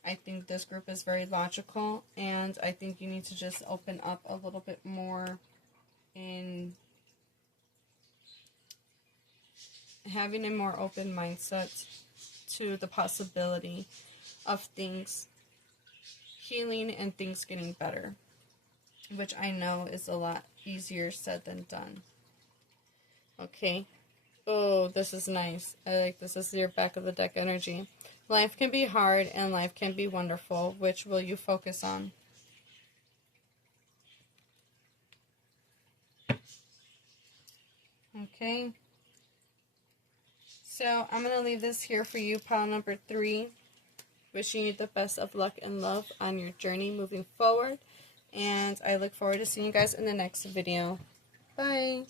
I think this group is very logical, and I think you need to just open up a little bit more in having a more open mindset to the possibility of things healing and things getting better, which I know is a lot easier said than done. Okay. Oh, this is nice. I like this. This is your back of the deck energy. Life can be hard and life can be wonderful. Which will you focus on? Okay. So I'm going to leave this here for you, pile number 3. Wishing you the best of luck and love on your journey moving forward. And I look forward to seeing you guys in the next video. Bye.